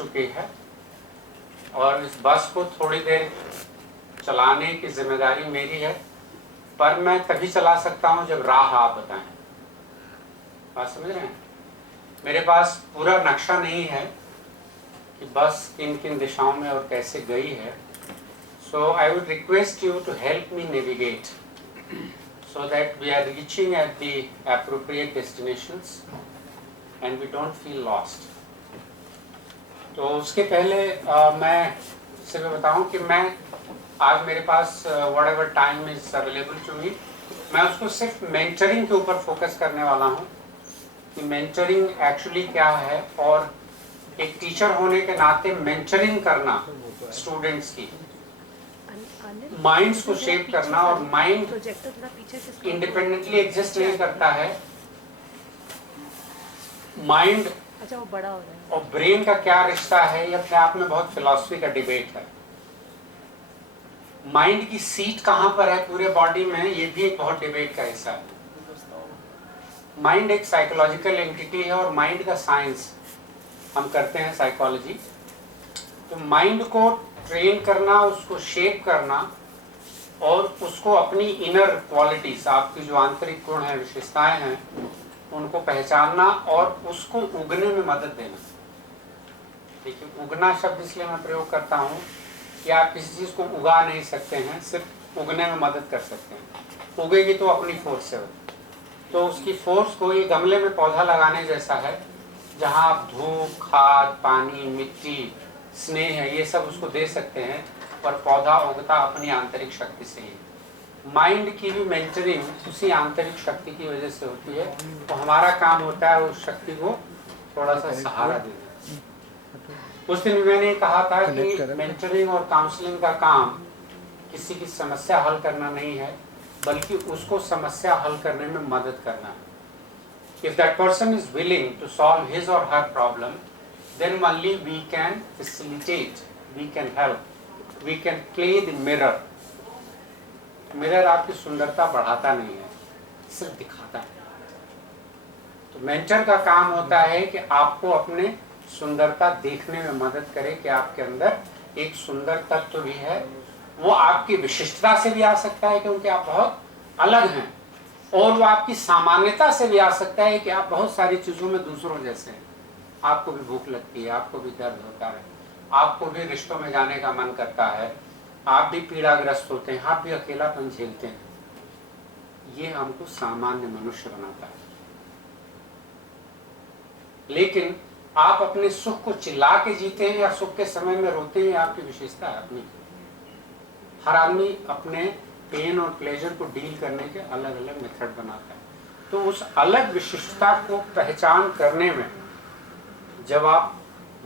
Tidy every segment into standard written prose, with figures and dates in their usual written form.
चुकी है और इस बस को थोड़ी देर चलाने की जिम्मेदारी मेरी है, पर मैं तभी चला सकता हूं जब राह आप बताएं। बात समझ रहे हैं? मेरे पास पूरा नक्शा नहीं है कि बस किन किन दिशाओं में और कैसे गई है। So I would request you to help me navigate so that we are reaching at the appropriate destinations and we don't feel lost. तो उसके पहले मैं सिर्फ बताऊं कि मैं आज मेरे पास whatever time is available to me, मैं उसको सिर्फ मेंटरिंग के ऊपर फोकस करने वाला हूं कि मेंटरिंग एक्चुअली क्या है, और एक टीचर होने के नाते मेंटरिंग करना स्टूडेंट्स की, माइंड्स को शेप करना, और माइंड इंडिपेंडेंटली एग्जिस्ट नहीं करता है। माइंड वो बड़ा हो रहा है और ब्रेन का क्या रिश्ता है, ये अपने आप में बहुत फिलॉसफी का डिबेट है। माइंड की सीट कहां पर है पूरे बॉडी में, ये भी एक बहुत डिबेट का हिस्सा है। माइंड एक साइकोलॉजिकल एंटिटी है और माइंड का साइंस हम करते हैं साइकोलॉजी। तो माइंड को ट्रेन करना, उसको शेप करना और उसको अपनी इनर क्वालिटीज, आपकी जो आंतरिक गुण है, विशेषताएं हैं, उनको पहचानना और उसको उगने में मदद देना। देखिए, उगना शब्द इसलिए मैं प्रयोग करता हूँ कि आप किसी चीज़ को उगा नहीं सकते हैं, सिर्फ उगने में मदद कर सकते हैं। उगेगी तो अपनी फोर्स से हो, तो उसकी फोर्स को, ये गमले में पौधा लगाने जैसा है, जहाँ आप धूप, खाद, पानी, मिट्टी, स्नेह है, ये सब उसको दे सकते हैं, पर पौधा उगता अपनी आंतरिक शक्ति से ही। माइंड की भी मेंटरिंग उसी आंतरिक शक्ति की वजह से होती है। तो हमारा काम होता है उस शक्ति को थोड़ा सा सहारा देना। उस दिन मैंने कहा था कि मेंटरिंग और काउंसलिंग का काम किसी की समस्या हल करना नहीं है, बल्कि उसको समस्या हल करने में मदद करना है। If that person is willing to solve his or her problem, then only we can facilitate, we can help, we can play the mirror. Mirror आपकी सुंदरता बढ़ाता नहीं है, सिर्फ दिखाता है। तो मेंटर का काम होता है कि आपको अपने सुंदरता देखने में मदद करे कि आपके अंदर एक सुंदर तत्व भी है। वो आपकी विशिष्टता से भी आ सकता है क्योंकि आप बहुत अलग हैं, और वो आपकी सामान्यता से भी आ सकता है कि आप बहुत सारी चीज़ों में दूसरों जैसे हैं। आपको भी भूख लगती है, आपको भी दर्द होता है, आपको भी रिश्तों में जाने का मन करता है, आप भी पीड़ाग्रस्त होते हैं, आप भी अकेलापन झेलते हैं। ये हमको सामान्य मनुष्य बनाता है। लेकिन आप अपने सुख को चिल्ला के जीते हैं या सुख के समय में रोते हैं, आपकी विशेषता है अपनी। हर आदमी अपने पेन और प्लेजर को डील करने के अलग अलग मेथड बनाता है। तो उस अलग विशिष्टता को पहचान करने में जब आप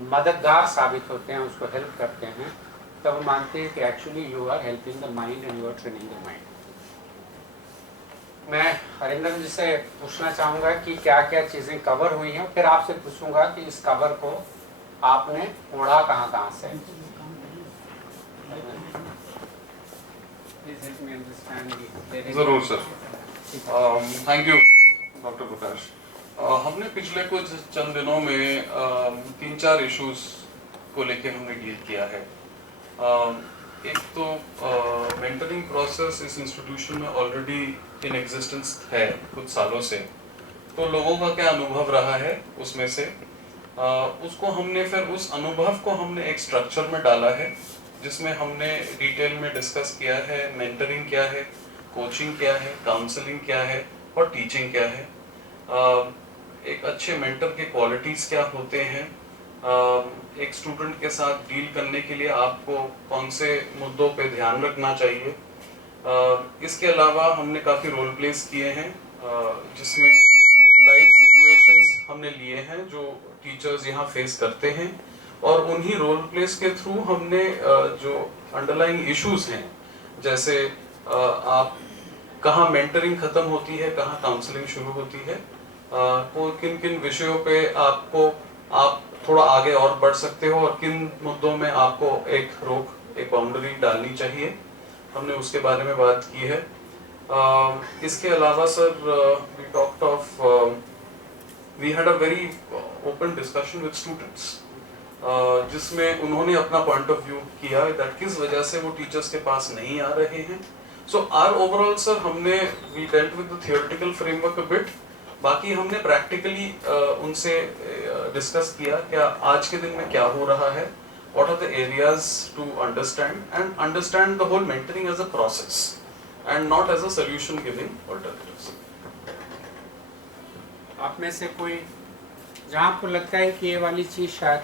मददगार साबित होते हैं, उसको हेल्प करते हैं, तब मानते हैं कि actually you are helping the mind and you are training the mind. मैं हरिंदर जी से पूछना चाहूँगा कि क्या क्या चीज़ें कवर हुई हैं, फिर आपसे पूछूंगा कि इस कवर को आपने ओढ़ा कहाँ से। जरूर सर, थैंक यू डॉक्टर प्रकाश। हमने पिछले कुछ चंद दिनों में 3-4 इश्यूज को लेकर हमने डील किया है। एक तो मेंटरिंग प्रोसेस इस इंस्टीट्यूशन में ऑलरेडी इन एग्जिस्टेंस है कुछ सालों से, तो लोगों का क्या अनुभव रहा है उसमें से उसको हमने फिर उस अनुभव को हमने एक स्ट्रक्चर में डाला है, जिसमें हमने डिटेल में डिस्कस किया है मेंटरिंग क्या है, कोचिंग क्या है, काउंसलिंग क्या है और टीचिंग क्या है, एक अच्छे मेंटर के क्वालिटीज़ क्या होते हैं, एक स्टूडेंट के साथ डील करने के लिए आपको कौन से मुद्दों पे ध्यान रखना चाहिए। इसके अलावा हमने काफ़ी रोल प्लेस किए हैं जिसमें लाइव सिचुएशंस हमने लिए हैं जो टीचर्स यहाँ फेस करते हैं, और उन्हीं रोल प्लेस के थ्रू हमने जो अंडरलाइंग इश्यूज हैं, जैसे आप कहाँ मेंटरिंग ख़त्म होती है, कहाँ काउंसलिंग शुरू होती है, और किन किन विषयों पे आपको आप थोड़ा आगे और बढ़ सकते हो और किन मुद्दों में आपको एक रोक, एक बाउंड्री डालनी चाहिए, हमने उसके बारे में बात की है। इसके अलावा sir we talked of we had a very open discussion with students जिसमें उन्होंने अपना पॉइंट ऑफ व्यू किया दैट किस वजह से वो टीचर्स के पास नहीं आ रहे हैं. सो आर ओवरऑल सर हमने we dealt with the theoretical framework a bit, बाकी हमने प्रैक्टिकली उनसे डिस्कस किया क्या आज के दिन में क्या हो रहा है, what are the areas to understand and understand the whole mentoring as a process and not as a solution giving alternatives. आप में से कोई जहाँ आपको लगता है कि ये वाली चीज़ शायद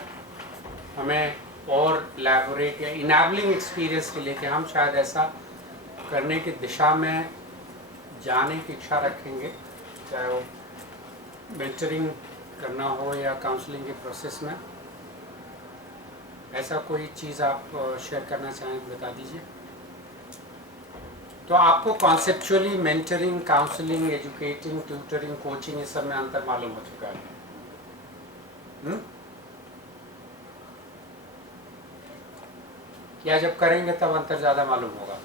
हमें और इलैबोरेट या इनेबलिंग एक्सपीरियंस के लिए कि हम शायद ऐसा करने की दिशा में जाने की इच्छा रखेंगे, चाहे वो मेंटरिंग करना हो या काउंसलिंग के प्रोसेस में, ऐसा कोई चीज़ आप शेयर करना चाहें तो बता दीजिए. तो आपको conceptually mentoring, counselling, educating, tutoring, coaching, ये सब में अंतर मालूम हो चुका है. या जब करेंगे तब अंतर ज़्यादा मालूम होगा?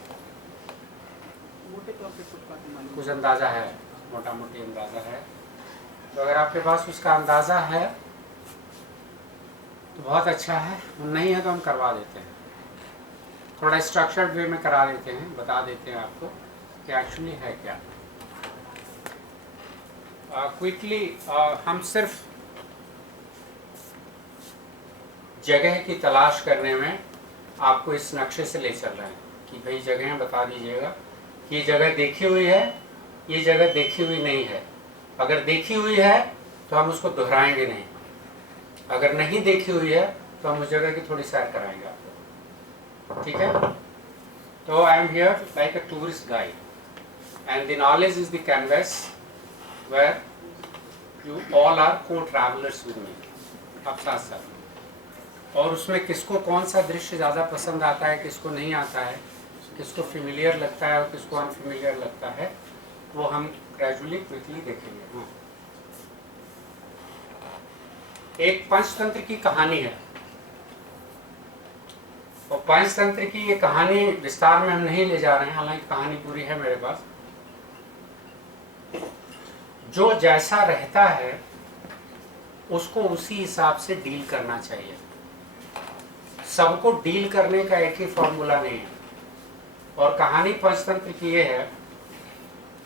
कुछ अंदाज़ा है, मोटा मोटी अंदाज़ा है. तो अगर आपके पास उसका अंदाज़ा है तो बहुत अच्छा है, नहीं है तो हम करवा देते हैं, थोड़ा स्ट्रक्चर्ड वे में करा देते हैं, बता देते हैं आपको कि एक्चुअली है क्या. क्विकली हम सिर्फ जगह की तलाश करने में आपको इस नक्शे से ले चल रहे हैं कि भाई जगह बता दीजिएगा कि ये जगह देखी हुई है, ये जगह देखी हुई नहीं है. अगर देखी हुई है तो हम उसको दोहराएंगे नहीं, अगर नहीं देखी हुई है तो हम उस जगह की थोड़ी सैर कराएंगे आपको. ठीक है. तो I am here like a tourist guide and the knowledge is the canvas where you all are co travellers with me. आप साथ साथ, और उसमें किसको कौन सा दृश्य ज़्यादा पसंद आता है, किसको नहीं आता है, किसको फेमिलियर लगता है और किसको अनफेमिलियर लगता है, वो हम ग्रेजुअली क्विकली देखेंगे. एक पंचतंत्र की कहानी है, और पंचतंत्र की ये कहानी विस्तार में हम नहीं ले जा रहे हैं, हालांकि कहानी पूरी है मेरे पास. जो जैसा रहता है उसको उसी हिसाब से डील करना चाहिए. सबको डील करने का एक ही फॉर्मूला नहीं है. और कहानी पंचतंत्र की ये है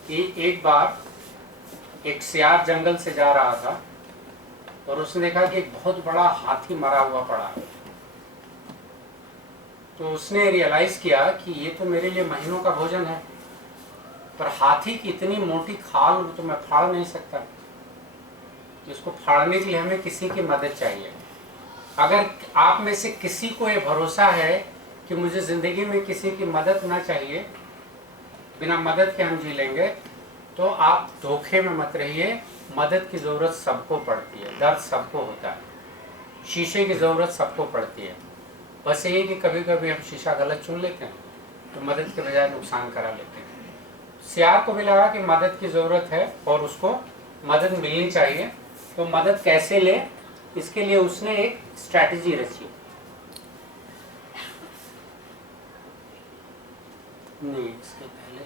कि एक बार एक सियार जंगल से जा रहा था और उसने देखा कि एक बहुत बड़ा हाथी मरा हुआ पड़ा है. तो उसने रियलाइज किया कि ये तो मेरे लिए महीनों का भोजन है, पर हाथी की इतनी मोटी खाल तो मैं फाड़ नहीं सकता, तो इसको फाड़ने के लिए हमें किसी की मदद चाहिए. अगर आप में से किसी को ये भरोसा है कि मुझे ज़िंदगी में किसी की मदद ना चाहिए, बिना मदद के हम जी लेंगे, तो आप धोखे में मत रहिए. मदद की ज़रूरत सबको पड़ती है, दर्द सबको होता है, शीशे की ज़रूरत सबको पड़ती है. बस यही कि कभी कभी हम शीशा गलत चुन लेते हैं तो मदद के बजाय नुकसान करा लेते हैं. सियार को भी लगा कि मदद की ज़रूरत है और उसको मदद मिलनी चाहिए, तो मदद कैसे ले, इसके लिए उसने एक स्ट्रैटेजी रची. नहीं, इसके पहले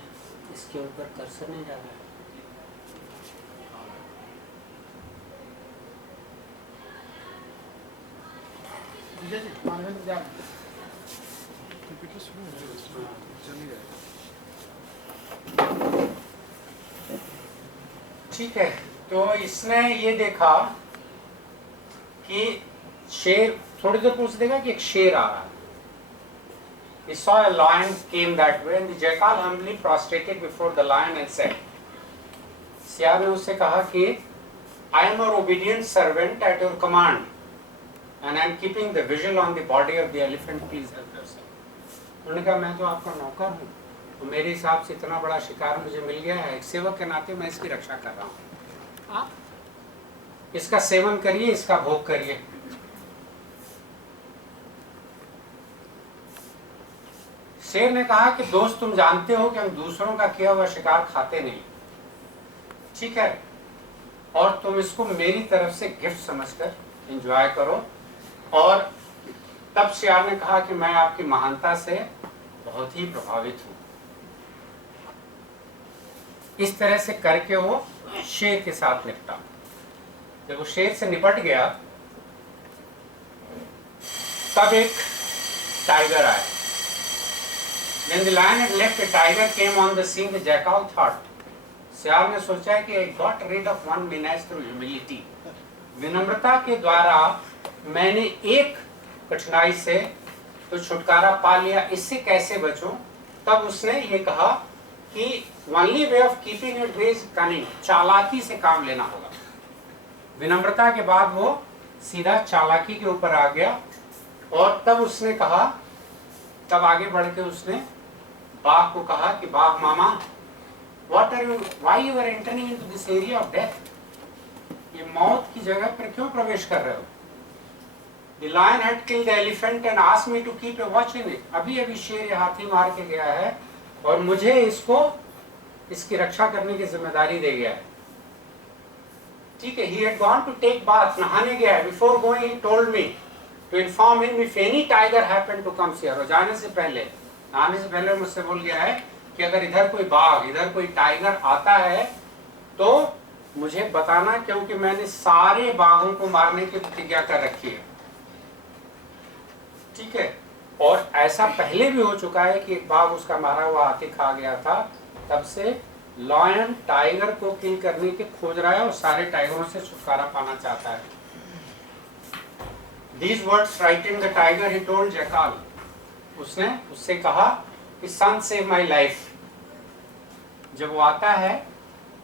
इसके ऊपर कर्सर नहीं जा रहा है. ठीक है. तो इसने ये देखा कि शेर, थोड़ी देर पूछ देगा कि एक शेर आ रहा है. He saw a lion came that way and the jackal humbly prostrated before the lion and said, सियार ने उससे कहा कि I am your obedient servant at your command and I am keeping the vigil on the body of the elephant, please help yourself. उन्होंने कहा मैं तो आपका नौकर हूँ, तो मेरे हिसाब से इतना बड़ा शिकार मुझे मिल गया है, एक सेवक के नाते मैं इसकी रक्षा कर रहा हूँ, आप इसका सेवन करिए, इसका भोग करिए. शेर ने कहा कि दोस्त तुम जानते हो कि हम दूसरों का किया हुआ शिकार खाते नहीं, ठीक है, और तुम इसको मेरी तरफ से गिफ्ट समझकर एंजॉय करो. और तब शेर ने कहा कि मैं आपकी महानता से बहुत ही प्रभावित हूं. इस तरह से करके वो शेर के साथ निपटा. जब वो शेर से निपट गया तब एक टाइगर आया। When the lion had left, a tiger came on the scene. The jackal thought, सियार ने सोचा कि I got rid of one menace through humility. विनम्रता के द्वारा मैंने एक कठिनाई से तो छुटकारा पा लिया, इससे कैसे बचूं? तब उसने ये कहा कि only way of keeping it is cunning, चालाकी से काम लेना होगा। विनम्रता के बाद वो सीधा चालाकी के ऊपर आ गया और तब उसने कहा, तब आगे बढ़ के उसने बाघ को कहा कि बाघ मामा, why you are entering into this area of death? ये मौत की जगह पर क्यों प्रवेश कर रहे हो? The lion had killed the elephant and asked me to keep a watch in it. अभी शेर ये हाथी मार के गया है और मुझे इसकी रक्षा करने की जिम्मेदारी दे गया है। ठीक है, he had gone to take bath, नहाने गया है। Before going, he told me to inform him if any tiger happened to come here. और जाने से पहले, नहाने से पहले मुझसे बोल गया है कि अगर इधर कोई बाघ, इधर कोई टाइगर आता है तो मुझे बताना, क्योंकि मैंने सारे बाघों को मारने की प्रतिज्ञा कर रखी है। ठीक है, और ऐसा पहले भी हो चुका है कि एक बाघ उसका मारा हुआ हाथी खा गया था। तब से लायन टाइगर को किल करने की खोज रहा है और सारे टाइगरों से छुटकारा पाना चाहता है। These words frightened the tiger. He told jackal. उसने उससे कहा कि son save my life. जब वो आता है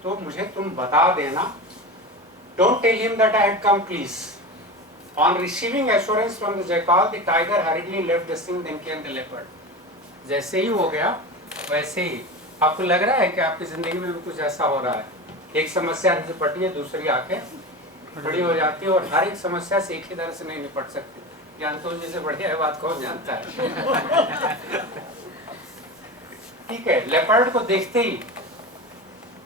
तो मुझे तुम बता देना। Don't tell him that I had come, please. On receiving assurance from the jackal, the tiger hurriedly left the scene. Then came the leopard. जैसे ही हो गया वैसे ही आपको लग रहा है कि आपकी जिंदगी में भी कुछ ऐसा हो रहा है। एक समस्या से निपटी है, दूसरी आके खड़ी हो जाती है और हर एक समस्या से एक ही तरह से नहीं निपट सकती। जानते हो जैसे बढ़िया है, बात कौन जानता है। ठीक है, लेपर्ड को देखते ही,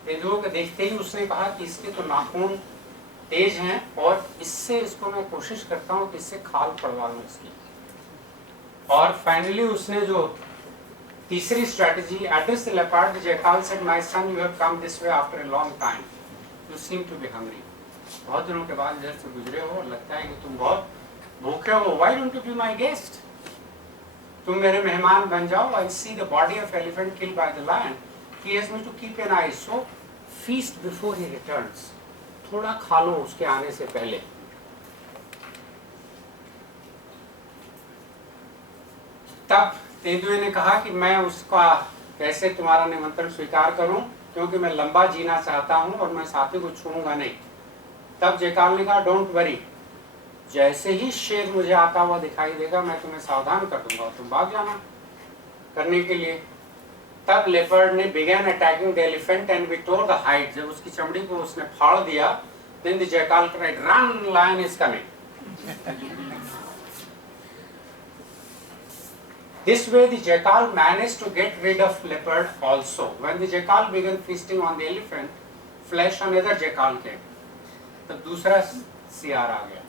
तेंदुओं को देखते ही उसने कहा कि इसके तो नाखून तेज हैं और इससे इसको मैं कोशिश करता हूँ कि इससे खाल पड़वा लूं इसकी। और फाइनली उसने जो तीसरी strategy, address the leopard, the jackal said, my son, you have come this way after a long time, you seem to be hungry. बहुत दिनों के बाद इधर से गुजरे हो, लगता है कि तुम बहुत भूखे हो। Why don't you be my guest? तुम मेरे मेहमान बन जाओ। I see the body of elephant killed by the lion, he has me to keep an eye, so feast before he returns. थोड़ा खा लो उसके आने से पहले। तब तेंदुए ने कहा कि मैं उसका कैसे तुम्हारा निमंत्रण स्वीकार करूं, क्योंकि मैं लंबा जीना चाहता हूं और मैं साथी को छूऊंगा नहीं। तब जैकाल ने कहा, डोंट वरी, जैसे ही शेर मुझे आता हुआ दिखाई देगा मैं तुम्हें सावधान कर दूंगा और तुम भाग जाना करने के लिए। तब लेपर्ड ने began attacking the elephant and we tore the hide. जब उसकी चमड़ी को उसने फाड़ दिया, then the jackal cried, run, lion is coming. This way the jackal managed to get rid of leopard also. When the jackal began feasting on the elephant flesh, another jackal came. तब दूसरा सियार आ गया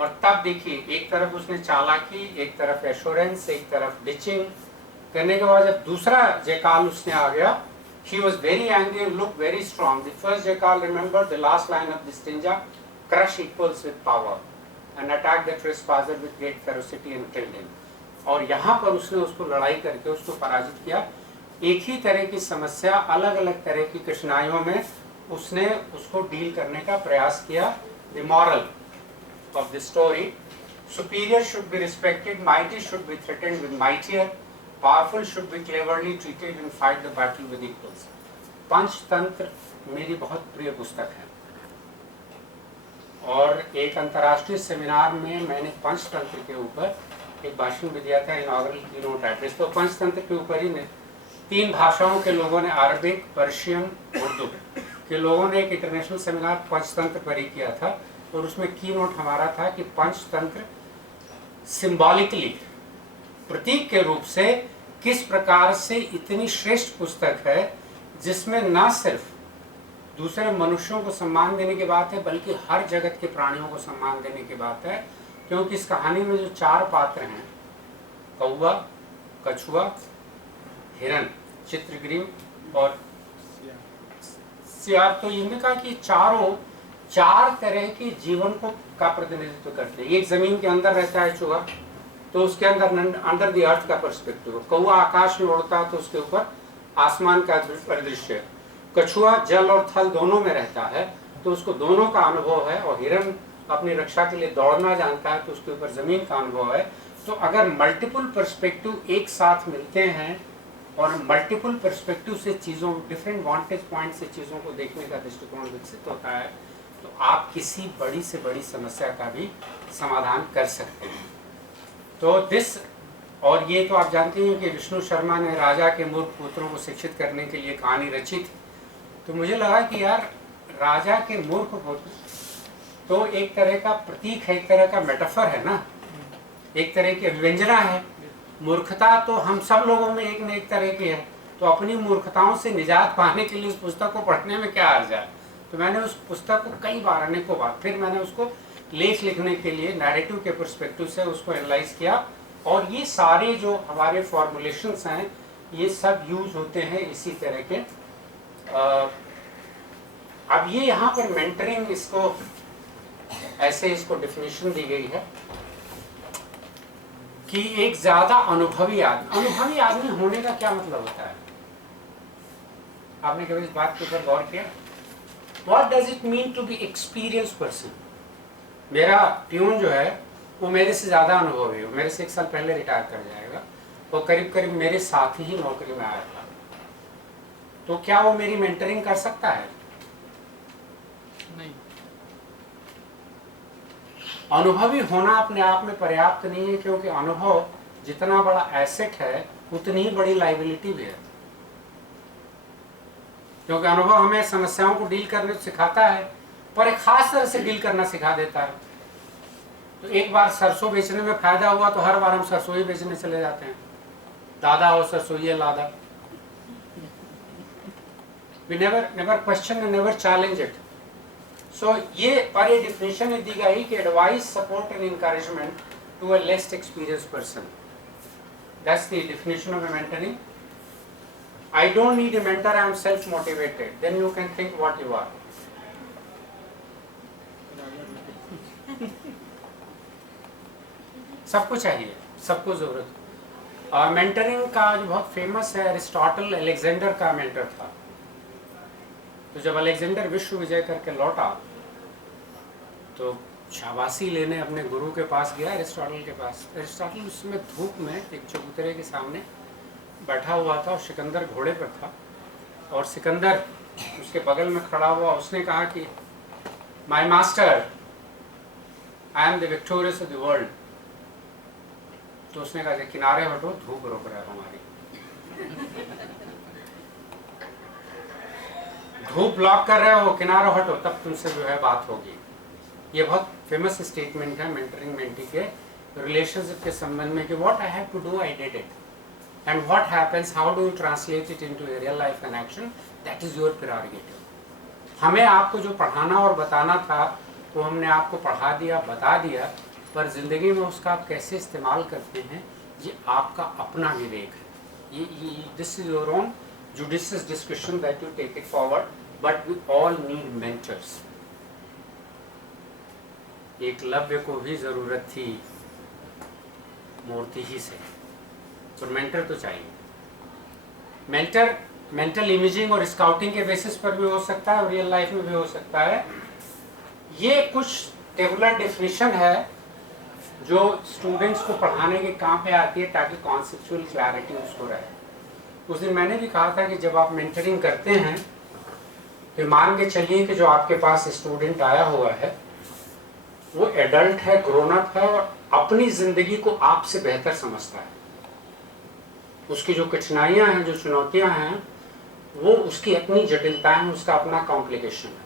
और तब देखिए, एक तरफ उसने चालाकी, एक तरफ एश्योरेंस, एक तरफ डिचिंग करने के बाद जब दूसरा जैकाल उसने आ गया, he was very angry and looked very strong. The first jackal remembered the last line of the stanza, crush equals with power, and attacked the trespasser with great ferocity and killed him. और यहाँ पर उसने उसको लड़ाई करके उसको पराजित किया। एक ही तरह की समस्या, अलग अलग तरह की कठिनाइयों में उसने उसको डील करने का प्रयास किया। The moral of the story, superior should be respected, mighty should be threatened with mightier, powerful should be cleverly treated and fight the battle with equals. Panchatantra मेरी बहुत प्रिय पुस्तक है और एक अंतर्राष्ट्रीय सेमिनार में मैंने पंचतंत्र के ऊपर एक भाषण भी दिया था, इनॉग्रल कीनोट एड्रेस। तो पंचतंत्र के ऊपर ही 3 भाषाओं के लोगों ने, अरबिक, पर्शियन, उर्दू के लोगों ने एक इंटरनेशनल सेमिनार पंचतंत्र पर ही किया था और उसमें कीनोट हमारा था कि पंचतंत्र सिंबॉलिकली, प्रतीक के रूप से किस प्रकार से इतनी श्रेष्ठ पुस्तक है जिसमें न सिर्फ दूसरे मनुष्यों को सम्मान देने की बात है बल्कि हर जगत के प्राणियों को सम्मान देने की बात है। क्योंकि इस कहानी में जो 4 पात्र हैं, कौवा, कछुआ, हिरन, चित्रग्रीव और सियार, तो इनमें कहा कि चारों 4 तरह के जीवन को का प्रतिनिधित्व करते हैं। एक जमीन के अंदर रहता है चूहा, तो उसके अंदर अंडर द अर्थ का पर्सपेक्टिव। कौवा आकाश में उड़ता है तो उसके ऊपर आसमान का परिदृश्य। कछुआ जल और थल दोनों में रहता है तो उसको दोनों का अनुभव है। और हिरण अपनी रक्षा के लिए दौड़ना जानता है तो उसके ऊपर जमीन का अनुभव है। तो अगर मल्टीपल पर्सपेक्टिव एक साथ मिलते हैं और मल्टीपल पर्सपेक्टिव से चीज़ों, डिफरेंट वांटेज पॉइंट से चीज़ों को देखने का दृष्टिकोण विकसित होता है, तो आप किसी बड़ी से बड़ी समस्या का भी समाधान कर सकते हैं। तो दिस, और ये तो आप जानते हैं कि विष्णु शर्मा ने राजा के मूर्ख पुत्रों को शिक्षित करने के लिए कहानी रची थी। तो मुझे लगा कि यार राजा के मूर्ख पुत्र तो एक तरह का प्रतीक है, एक तरह का मेटाफर है ना, एक तरह की अभिव्यंजना है। मूर्खता तो हम सब लोगों में एक न एक तरह की है, तो अपनी मूर्खताओं से निजात पाने के लिए उस पुस्तक को पढ़ने में क्या अर्ज है। तो मैंने उस पुस्तक को कई बार, अनेकों बार, फिर मैंने उसको लेख लिखने के लिए नैरेटिव के पर्सपेक्टिव से उसको एनालाइज किया। और ये सारे जो हमारे फॉर्मुलेशंस हैं ये सब यूज होते हैं इसी तरह के। अब ये यहाँ पर मेंटरिंग, इसको ऐसे इसको डेफिनेशन दी गई है कि एक ज्यादा अनुभवी आदमी होने का क्या मतलब होता है। आपने कभी इस बात के ऊपर गौर किया? What does it mean to be experienced person? मेरा ट्यून जो है वो मेरे से ज्यादा अनुभवी है, मेरे से 1 साल पहले रिटायर कर जाएगा, वो करीब करीब मेरे साथ ही नौकरी में आया था। तो क्या वो मेरी मेंटरिंग कर सकता है? नहीं। अनुभवी होना अपने आप में पर्याप्त नहीं है, क्योंकि अनुभव जितना बड़ा एसेट है उतनी ही बड़ी लाइबिलिटी भी है। क्योंकि अनुभव हमें समस्याओं को डील करने सिखाता है, पर एक खास तरह से डील करना सिखा देता है। तो एक बार सरसों बेचने में फायदा हुआ तो हर बार हम सरसों ही बेचने चले जाते हैं। दादा हो सरसों ये लादा। We never question and never challenge it. So ये पर ये डिफिनेशन दी गई कि advice, support and encouragement to a less experienced person. That's the definition of a mentoring. I don't need a mentor, I am self-motivated. Then you can think what you are. सबको चाहिए, सबको जरूरत। और mentoring का जो बहुत famous है, Aristotle Alexander का मेंटर था। तो जब अलेक्जेंडर विश्व विजय करके लौटा तो शाबाशी लेने अपने गुरु के पास गया, अरिस्टोटल के पास। अरिस्टोटल उस समय धूप में एक चबूतरे के सामने बैठा हुआ था और सिकंदर घोड़े पर था, और सिकंदर उसके बगल में खड़ा हुआ। उसने कहा कि my master, I am the victorious of the world. तो उसने कहा किनारे हटो, धूप रोक रहा है हमारी, धूप ब्लॉक कर रहे हो, किनारे हटो, तब तुमसे जो है बात होगी। ये बहुत फेमस स्टेटमेंट है मेंटरिंग मेंटी के रिलेशनशिप के संबंध में कि what I have to do I did it, and what happens, how do you translate it into a real life an action, that is your prerogative. हमें आपको जो पढ़ाना और बताना था वो हमने आपको पढ़ा दिया, बता दिया, पर जिंदगी में उसका आप कैसे इस्तेमाल करते हैं ये आपका अपना विवेक है। ये this is your own judicious discussion that you take it forward, but we all need mentors. Eklavya को भी जरूरत थी मूर्ति ही से, तो मेंटर तो चाहिए। मेंटर मेंटल इमेजिंग और स्काउटिंग के बेसिस पर भी हो सकता है और रियल लाइफ में भी हो सकता है। ये कुछ टेबुलर डेफिनेशन है जो स्टूडेंट्स को पढ़ाने के काम पे आती है ताकि कॉन्सेप्चुअल क्लैरिटी उसको रहे। उस दिन मैंने भी कहा था कि जब आप मेंटरिंग करते हैं तो मान के चलिए कि जो आपके पास स्टूडेंट आया हुआ है वो एडल्ट है, ग्रोन अप है और अपनी जिंदगी को आपसे बेहतर समझता है। उसकी जो कठिनाइयां हैं, जो चुनौतियां हैं, वो उसकी अपनी जटिलता है, उसका अपना कॉम्प्लिकेशन है।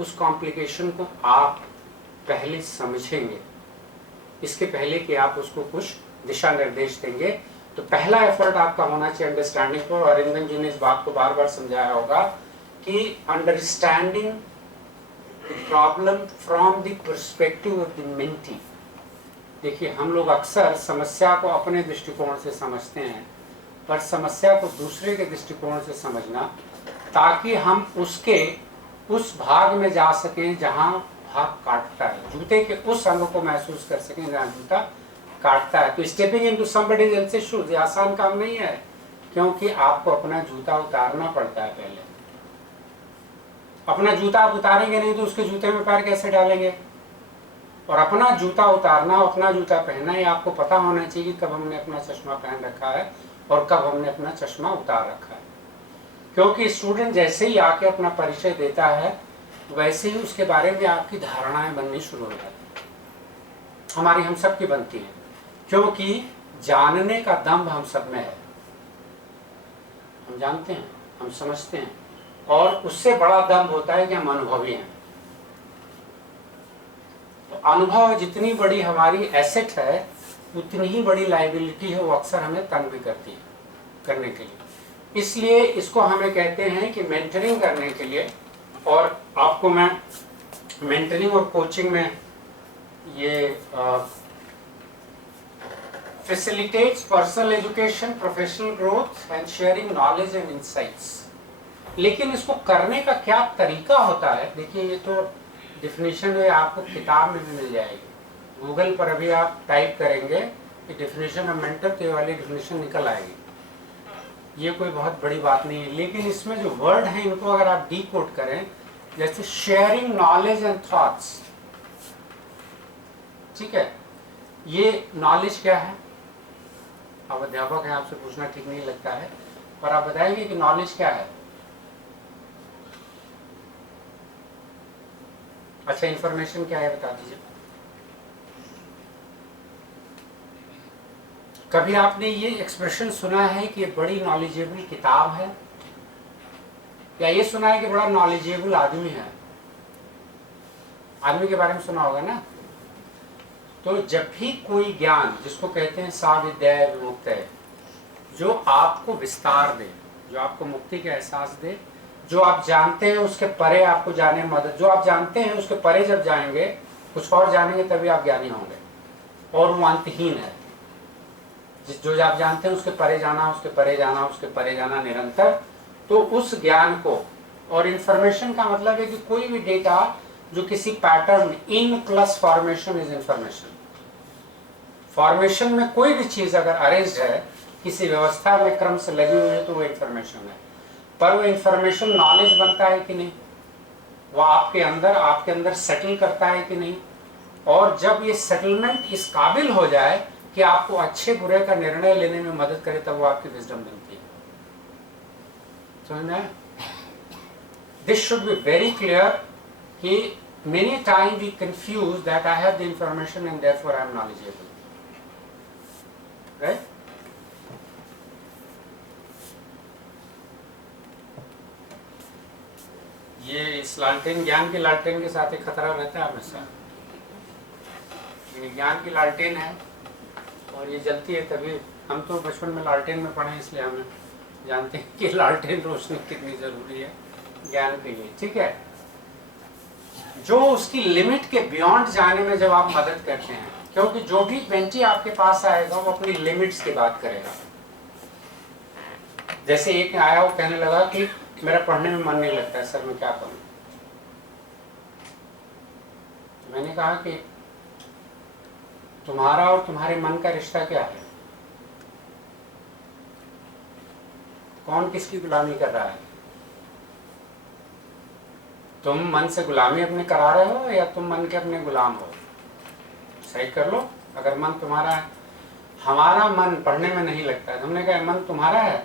उस कॉम्प्लिकेशन को आप पहले समझेंगे, इसके पहले कि आप उसको कुछ दिशा निर्देश देंगे। तो पहला एफर्ट आपका होना चाहिए अंडरस्टैंडिंग पर। और अरिंदम जी ने इस बात को बार बार समझाया होगा कि understanding problem from the perspective of the mentee. देखिए, हम लोग अक्सर समस्या को अपने दृष्टिकोण से समझते हैं, पर समस्या को दूसरे के दृष्टिकोण से समझना ताकि हम उसके उस भाग में जा सकें जहां भाग काटता है, जूते के उस अंग को महसूस कर सकें जहां जूता काटता है। तो stepping into somebody else's shoes ये आसान काम नहीं है, क्योंकि आपको अपना जूता उतारना पड़ता है। पहले अपना जूता आप उतारेंगे नहीं तो उसके जूते में पैर कैसे डालेंगे? और अपना जूता उतारना, अपना जूता पहनना, ये आपको पता होना चाहिए कि कब हमने अपना चश्मा पहन रखा है और कब हमने अपना चश्मा उतार रखा है। क्योंकि स्टूडेंट जैसे ही आके अपना परिचय देता है वैसे ही उसके बारे में आपकी धारणाएं बननी शुरू हो जाती हैं। हमारी हम सब की बनती हैं, क्योंकि जानने का दम्भ हम सब में है। हम जानते हैं, हम समझते हैं, और उससे बड़ा दम्भ होता है कि हम अनुभवी हैं। तो अनुभव जितनी बड़ी हमारी एसेट है उतनी ही बड़ी लायबिलिटी है, वो अक्सर हमें तंग भी करती है करने के लिए। इसलिए इसको हमें कहते हैं कि मेंटरिंग करने के लिए, और आपको मैं मेंटरिंग और कोचिंग में ये facilitates personal education, professional growth and sharing knowledge and insights. लेकिन इसको करने का क्या तरीका होता है? देखिए, ये तो डिफिनीशन है, आपको किताब में भी मिल जाएगी। गूगल पर अभी आप टाइप करेंगे कि डिफिनीशन ऑफ मेंटर, तो ये वाली डिफिनीशन निकल आएगी। ये कोई बहुत बड़ी बात नहीं है, लेकिन इसमें जो वर्ड है इनको अगर आप डीकोड करें, जैसे शेयरिंग नॉलेज एंड थॉट्स, ठीक है, ये नॉलेज क्या है? आप अध्यापक हैं, आपसे पूछना ठीक नहीं लगता है, पर आप बताएंगे कि नॉलेज क्या है? अच्छा, इंफॉर्मेशन क्या है बता दीजिए। कभी आपने ये एक्सप्रेशन सुना है कि ये बड़ी नॉलेजेबल किताब है, या ये सुना है कि बड़ा नॉलेजेबल आदमी है? आदमी के बारे में सुना होगा ना। तो जब भी कोई ज्ञान, जिसको कहते हैं सा विद्या विमुक्त है, जो आपको विस्तार दे, जो आपको मुक्ति का एहसास दे, जो आप जानते हैं उसके परे आपको जाने में मदद, जो आप जानते हैं उसके परे जब जाएंगे, कुछ और जानेंगे, तभी आप ज्ञानी होंगे, और वो अंतहीन है। जो आप जानते हैं उसके परे जाना, उसके परे जाना, उसके परे जाना निरंतर, तो उस ज्ञान को, और इंफॉर्मेशन का मतलब है कि कोई भी डेटा जो किसी pattern, in plus formation is information. Formation में कोई भी चीज अगर अरेंज्ड है, किसी व्यवस्था में क्रम से लगी हुई है, तो वो इंफॉर्मेशन है। पर वो इंफॉर्मेशन नॉलेज बनता है कि नहीं, वो आपके अंदर सेटल करता है कि नहीं, और जब ये सेटलमेंट इस काबिल हो जाए कि आपको अच्छे बुरे का निर्णय लेने में मदद करे, तब वो आपकी विजडम बनती है। समझ में? This should be very clear कि many times we confuse that I have the information and therefore I am knowledgeable, right? ये इस लालटेन, ज्ञान की लालटेन के साथ एक खतरा रहता है हमेशा। ज्ञान की लालटेन है और ये जलती है, तभी हम तो बचपन में लालटेन में पढ़े, इसलिए हमें जानते हैं कि लालटेन रोशनी कितनी जरूरी है ज्ञान के लिए, ठीक है। जो उसकी लिमिट के बियॉन्ड जाने में जब आप मदद करते हैं, क्योंकि जो भी बेंची आपके पास आएगा वो अपनी लिमिट्स की बात करेगा। जैसे एक आया, वो कहने लगा कि मेरा पढ़ने में मन नहीं लगता है सर, मैं क्या करूं? तो मैंने कहा कि तुम्हारा और तुम्हारे मन का रिश्ता क्या है? कौन किसकी गुलामी कर रहा है? तुम मन से गुलामी अपने करा रहे हो या तुम मन के अपने गुलाम हो? सही कर लो। अगर मन तुम्हारा है, हमारा मन पढ़ने में नहीं लगता है, तुमने कहा मन तुम्हारा है,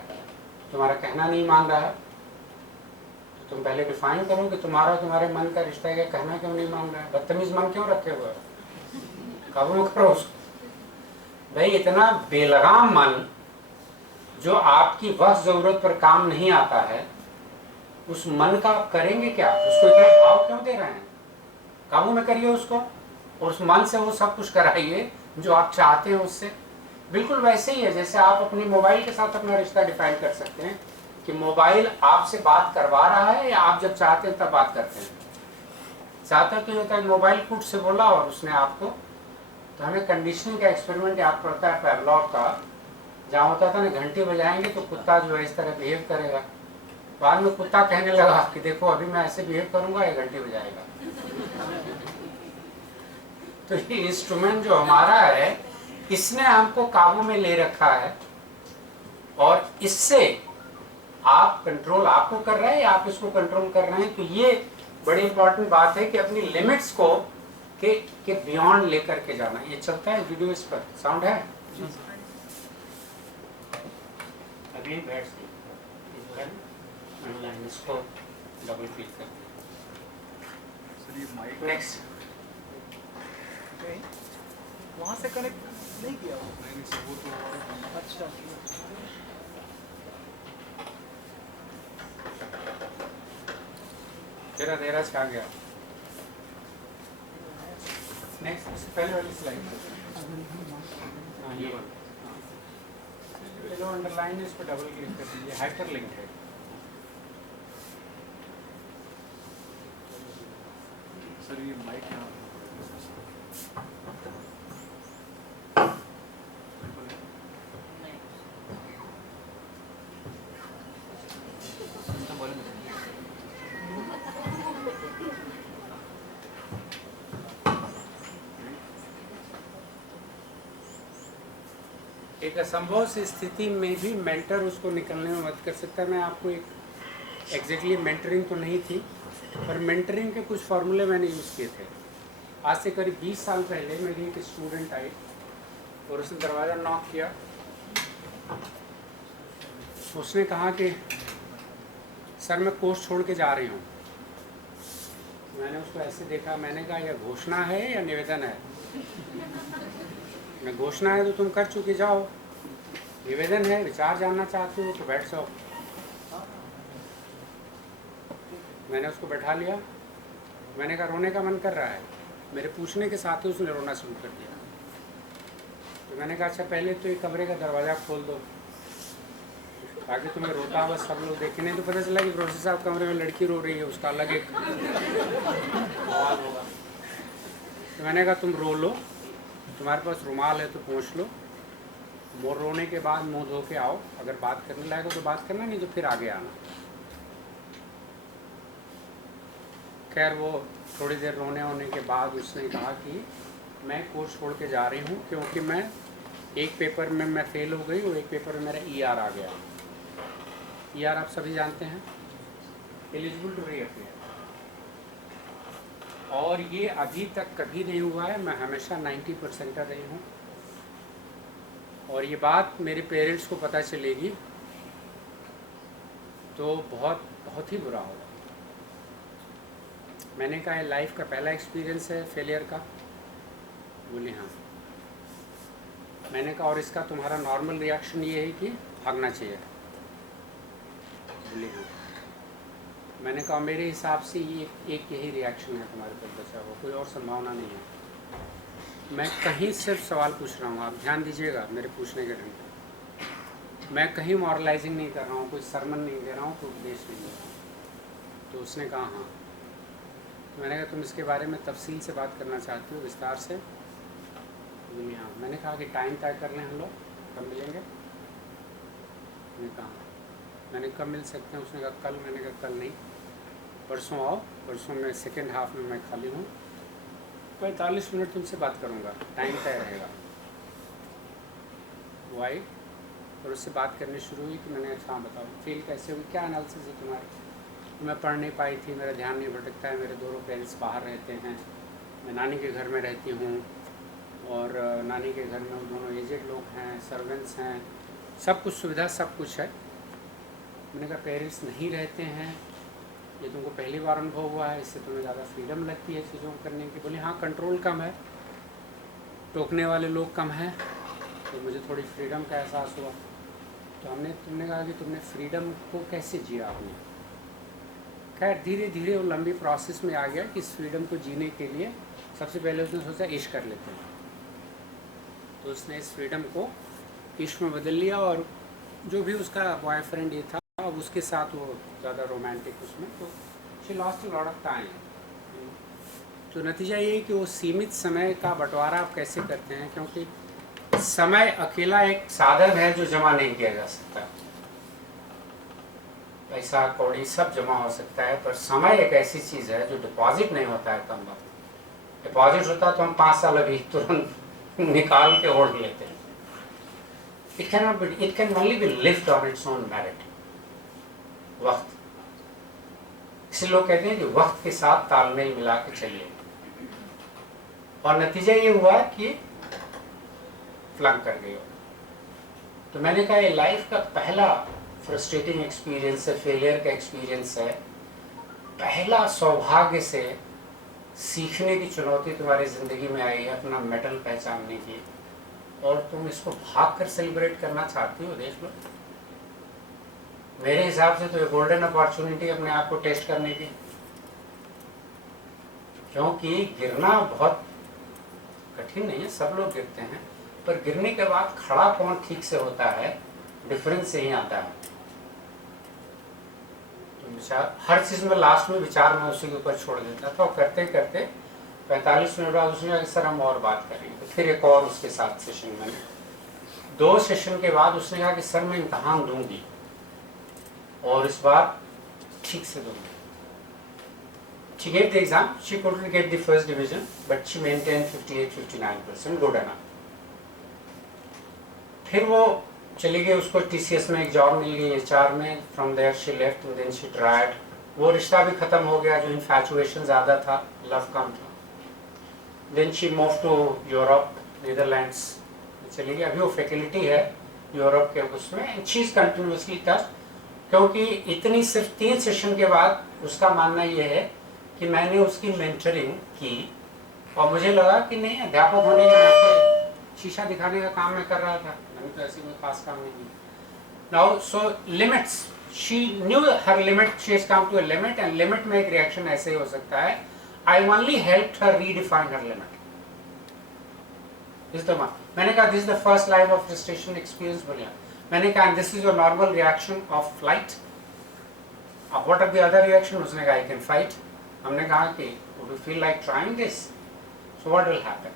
तुम्हारा कहना नहीं मान रहा है, तो तुम पहले डिफाइन करो कि तुम्हारा तुम्हारे मन का रिश्ता है, कहना क्यों नहीं मान रहा है? बदतमीज मन क्यों रखे हुए? काबू करो उसको। भाई, इतना बेलगाम मन जो आपकी वक्त जरूरत पर काम नहीं आता है, उस मन का आप करेंगे क्या? उसको इतना भाव क्यों दे रहे हैं? काबू में करिए उसको, और उस मन से वो सब कुछ कराइए जो आप चाहते हैं उससे। बिल्कुल वैसे ही है जैसे आप अपनी मोबाइल के साथ अपना रिश्ता डिफाइन कर सकते हैं कि मोबाइल आपसे बात करवा रहा है या आप जब चाहते हैं तब बात करते हैं। चाहता तो होता है मोबाइल फुट से बोला और उसने आपको, तो हमें कंडीशनिंग का एक्सपेरिमेंट याद पड़ता है पैवलॉव का, जहाँ होता था ना, घंटी बजाएंगे तो कुत्ता जो है इस तरह बिहेव करेगा, बाद में कुत्ता कहने लगा कि देखो अभी मैं ऐसे बिहेव करूंगा 1 घंटे बजाएगा। तो ये इंस्ट्रूमेंट जो हमारा है इसने हमको काबू में ले रखा है, और इससे आप कंट्रोल आपको कर रहे हैं या आप इसको कंट्रोल कर रहे हैं। तो ये बड़ी इंपॉर्टेंट बात है कि अपनी लिमिट्स को के बियॉन्ड लेकर के जाना। ये चलता है वीडियो, इस पर साउंड है अभी बैठ इसको डबल क्लिक कर दिया। नेक्स्ट वहाँ से कनेक्ट नहीं किया वो तो अच्छा। तेरा धीरज कहाँ गया? नेक्स्ट उससे पहले वाली स्लाइड। हाँ ये जो अंडरलाइन है इस पर डबल क्लिक कर दीजिए, हाइपर लिंक है। सर ये माइक यहाँ एक असंभव सी स्थिति में भी मेंटर उसको निकलने में मदद कर सकता है। मैं आपको एक एग्जैक्टली मेंटरिंग तो नहीं थी, पर मेंटरिंग के कुछ फार्मूले मैंने यूज़ किए थे। आज से करीब 20 साल पहले मेरी एक स्टूडेंट आई और उसने दरवाज़ा नॉक किया। उसने कहा कि सर मैं कोर्स छोड़ के जा रही हूँ। मैंने उसको ऐसे देखा, मैंने कहा यह घोषणा है या निवेदन है? मैं घोषणा है तो तुम कर चुके जाओ, निवेदन है विचार जानना चाहते हो तो बैठ जाओ। मैंने उसको बैठा लिया। मैंने कहा रोने का मन कर रहा है? मेरे पूछने के साथ ही उसने रोना शुरू कर दिया। तो मैंने कहा अच्छा पहले तो ये कमरे का दरवाज़ा खोल दो ताकि तुम्हें रोता हुआ सब लोग देखें। नहीं तो पता चला कि प्रोफेसर साहब कमरे में लड़की रो रही है, उसका अलग एक आवाज़ होगा। तो मैंने कहा तुम रो लो, तुम्हारे पास रुमाल है तो पोंछ लो, मोर रोने के बाद मुंह धो के आओ, अगर बात करने लायक हो तो बात करना, नहीं तो फिर आगे आना। खैर वो थोड़ी देर रोने होने के बाद उसने कहा कि मैं कोर्स छोड़ के जा रही हूँ क्योंकि मैं एक पेपर में मैं फेल हो गई और एक पेपर में मेरा ER आ गया। ER आप सभी जानते हैं, एलिजिबल टू रीअपियर। और ये अभी तक कभी नहीं हुआ है, मैं हमेशा 90% रही हूँ। और ये बात मेरे पेरेंट्स को पता चलेगी तो बहुत बहुत ही बुरा होगा। मैंने कहा ये लाइफ का पहला एक्सपीरियंस है फेलियर का? बोली हाँ। मैंने कहा और इसका तुम्हारा नॉर्मल रिएक्शन ये है कि भागना चाहिए? बोली हाँ। मैंने कहा मेरे हिसाब से ये एक यही रिएक्शन है तुम्हारे पास बचा हुआ, कोई और संभावना नहीं है। मैं कहीं सिर्फ सवाल पूछ रहा हूँ, आप ध्यान दीजिएगा मेरे पूछने के ढंग पे। मैं कहीं मॉरलाइजिंग नहीं कर रहा हूँ, कोई सरमन नहीं दे रहा हूँ, कोई उपदेश नहीं दे रहा हूँ। तो उसने कहा हाँ। तो मैंने कहा तुम इसके बारे में तफसील से बात करना चाहती हो, विस्तार से? बोली हाँ। मैंने कहा कि टाइम तय कर लें हम लोग, कब मिलेंगे? मैंने कहा मैंने कब मिल सकते हैं? उसने कहा कल। मैंने कहा कल नहीं, परसों आओ, परसों में सेकेंड हाफ में मैं खाली हूँ, 45 मिनट तुमसे बात करूँगा, टाइम तय रहेगा। वो आई और उससे बात करनी शुरू हुई कि मैंने अच्छा बताओ फील कैसे हुई, क्या एनालिसिस है तुम्हारी? मैं पढ़ नहीं पाई थी, मेरा ध्यान नहीं भटकता है, मेरे दोनों पेरेंट्स बाहर रहते हैं, मैं नानी के घर में रहती हूँ और नानी के घर में दोनों एजेड लोग हैं, सर्वेंट्स हैं, सब कुछ सुविधा सब कुछ है। मैंने कहा पेरेंट्स नहीं रहते हैं, ये तुमको पहली बार अनुभव हुआ है, इससे तुम्हें ज़्यादा फ्रीडम लगती है चीज़ों को करने की? बोली हाँ कंट्रोल कम है, टोकने वाले लोग कम हैं, तो मुझे थोड़ी फ्रीडम का एहसास हुआ। तो तुमने कहा कि तुमने फ्रीडम को कैसे जिया आपने? खैर धीरे धीरे वो लंबी प्रोसेस में आ गया कि इस फ्रीडम को जीने के लिए सबसे पहले उसने सोचा इश्क कर लेते हैं। तो उसने इस फ्रीडम को इश्क में बदल लिया और जो भी उसका बॉयफ्रेंड ये था अब उसके साथ वो ज़्यादा रोमांटिक उसमें, तो she lost a lot of time. तो नतीजा ये है कि वो सीमित समय का बंटवारा आप कैसे करते हैं, क्योंकि समय अकेला एक साधन है जो जमा नहीं किया जा सकता। पैसा कौड़ी सब जमा हो सकता है, पर समय एक ऐसी चीज़ है जो डिपॉजिट नहीं होता है कम वक्त। डिपॉजिट होता तो हम 5 साल अभी तुरंत निकाल के ओढ़ लेते हैं। It can only be lived on its own merit. वक्त, इसलिए लोग कहते हैं कि वक्त के साथ तालमेल मिला के चलिए, और नतीजा ये हुआ कि फ्लंक कर गए। तो मैंने कहा ये लाइफ का पहला फ्रस्ट्रेटिंग एक्सपीरियंस है, फेलियर का एक्सपीरियंस है, पहला सौभाग्य से सीखने की चुनौती तुम्हारी ज़िंदगी में आई है, अपना मेटल पहचानने की, और तुम इसको भाग कर सेलिब्रेट करना चाहती हो। देख लो, मेरे हिसाब से तो ये गोल्डन अपॉर्चुनिटी अपने आप को टेस्ट करने की, क्योंकि गिरना बहुत कठिन नहीं है, सब लोग गिरते हैं, पर गिरने के बाद खड़ा कौन ठीक से होता है, डिफरेंस यही आता है। तो विचार हर चीज़ में लास्ट में विचार में उसी के ऊपर छोड़ देता था, और करते करते 45 मिनट बाद उसने कहा सर हम और बात करेंगे। तो फिर एक और उसके साथ सेशन में 2 सेशन के बाद उसने कहा कि सर मैं इम्तहान दूंगी, और इस बार ठीक से दूंगी। She gave the exam, she couldn't get the first division, but she maintained 58-59%, good enough. फिर वो चली गई, उसको TCS में एक जॉब मिल गई HR में, from there she left and then she tried. वो रिश्ता भी खत्म हो गया जो इन्फैचुएशन ज़्यादा था, लव कम था। Then she move to Europe, Netherlands चली गई, अभी वो फैकल्टी है यूरोप के उसमें, and she is continuously touch, क्योंकि इतनी सिर्फ 3 सेशन के बाद उसका मानना ये है कि मैंने उसकी मेंटरिंग की, और मुझे लगा कि नहीं अध्यापक होने के नाते शीशा दिखाने का काम मैं कर रहा था, मैंने तो ऐसी कोई खास काम नहीं किया। Now so limits, she knew her limit, she has come to a limit, and limit में एक रिएक्शन ऐसे ही हो सकता है, I only helped her redefine her limit. इस द मैंने कहा this is the first life of frustration experience. बोलिए मैंने कहा this is your normal reaction of flight, what are the other reaction? उसने कहा आई कैन फाइट। हमने कहा कि would you feel like trying this? So what will happen?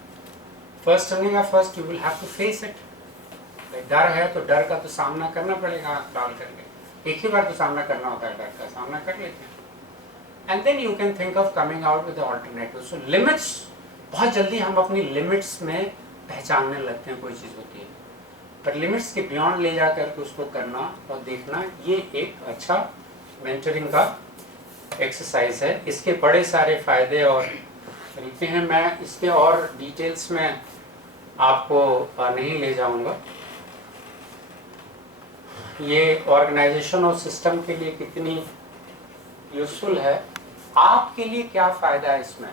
First हमने कहा first you will have to face it. डर है तो डर का तो सामना करना पड़ेगा, आँख डाल करके एक ही बार तो सामना करना होता है, डर का सामना कर लेते हैं, and then you can think of coming out with the alternative. So limits, बहुत जल्दी हम अपनी लिमिट्स में पहचानने लगते हैं कोई चीज़ होती है, पर लिमिट्स के बियॉन्ड ले जा करके उसको करना और देखना, ये एक अच्छा मेंटरिंग का एक्सरसाइज है। इसके बड़े सारे फायदे और तरीके हैं, मैं इसके और डिटेल्स में आपको नहीं ले जाऊंगा। ये ऑर्गेनाइजेशन और सिस्टम के लिए कितनी यूजफुल है, आपके लिए क्या फ़ायदा है इसमें।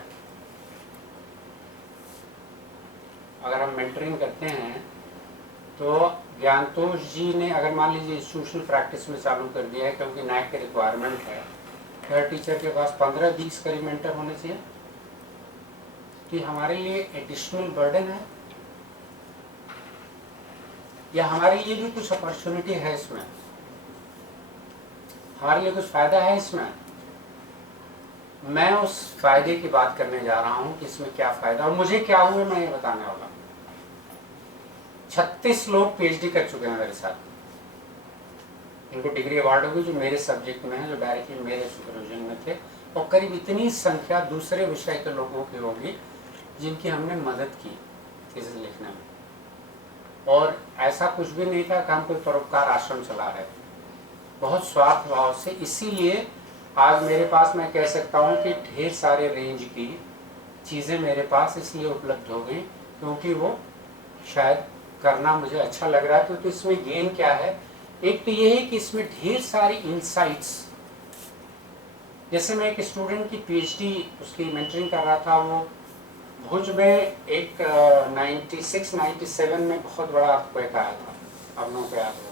अगर हम मेंटरिंग करते हैं तो ज्ञानतोष जी ने अगर मान लीजिए इंस्टीट्यूशनल प्रैक्टिस में चालू कर दिया है, क्योंकि नैक के रिक्वायरमेंट है, हर टीचर के पास 15-20 करीब मेंटर होने चाहिए, तो हमारे लिए एडिशनल बर्डन है या हमारे लिए भी कुछ अपॉर्चुनिटी है इसमें, हमारे लिए कुछ फ़ायदा है इसमें। मैं उस फायदे की बात करने जा रहा हूँ कि इसमें क्या फ़ायदा और मुझे क्या हुआ, मैं ये बताने वाला हूँ। 36 लोग PhD कर चुके हैं मेरे साथ, इनको डिग्री अवार्ड होगी जो मेरे सब्जेक्ट में है, जो डायरेक्टली मेरे सुपरविजन में थे, और करीब इतनी संख्या दूसरे विषय के लोगों की होगी जिनकी हमने मदद की थीसिस लिखने में। और ऐसा कुछ भी नहीं था कि हम कोई परोपकार आश्रम चला रहे, बहुत स्वार्थ भाव से। इसीलिए आज मेरे पास मैं कह सकता हूँ कि ढेर सारे रेंज की चीज़ें मेरे पास इसलिए उपलब्ध हो गई क्योंकि वो शायद करना मुझे अच्छा लग रहा है। तो इसमें गेन क्या है, एक तो ये है कि इसमें ढेर सारी इंसाइट्स, जैसे मैं एक स्टूडेंट की PhD उसकी मेंटरिंग कर रहा था, वो भुज में एक 96-97 में बहुत बड़ा अर्थक्वेक आया था, अब लोगों को याद हो।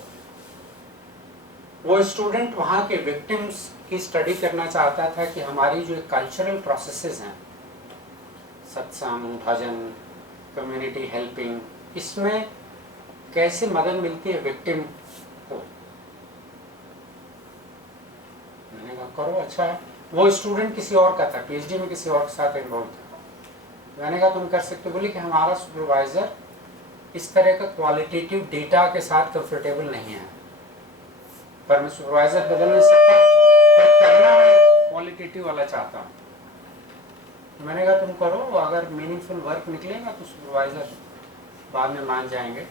वो स्टूडेंट वहाँ के विक्टिम्स की स्टडी करना चाहता था कि हमारी जो कल्चरल प्रोसेसेस हैं, सत्संग, भजन, कम्युनिटी हेल्पिंग, इसमें कैसे मदद मिलती है विक्टिम को। मैंने कहा करो, अच्छा है। वो स्टूडेंट किसी और का था, PhD में किसी और के साथ इन्वॉल्व था। मैंने कहा तुम कर सकते हो। बोले कि हमारा सुपरवाइज़र इस तरह का क्वालिटेटिव डेटा के साथ कंफर्टेबल नहीं है। पर मैं सुपरवाइजर बदल नहीं सकता, पर करना मैं क्वालिटेटिव वाला चाहता हूँ। मैंने कहा तुम करो, अगर मीनिंगफुल वर्क निकलेगा तो सुपरवाइजर बाद में मान जाएंगे।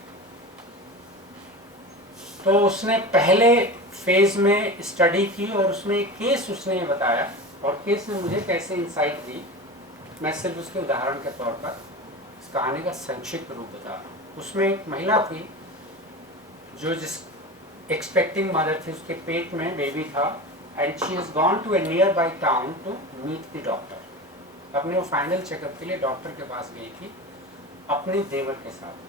तो उसने पहले फेज में स्टडी की और उसमें एक केस उसने बताया, और केस ने मुझे कैसे इंसाइट दी, मैं सिर्फ उसके उदाहरण के तौर पर इस कहानी का संक्षिप्त रूप बता रहा हूँ। उसमें एक महिला थी जो जिस एक्सपेक्टिंग मदर थी, उसके पेट में बेबी था, and she has gone to a nearby town to meet the doctor. अपने वो फाइनल चेकअप के लिए डॉक्टर के पास गई थी अपने देवर के साथ।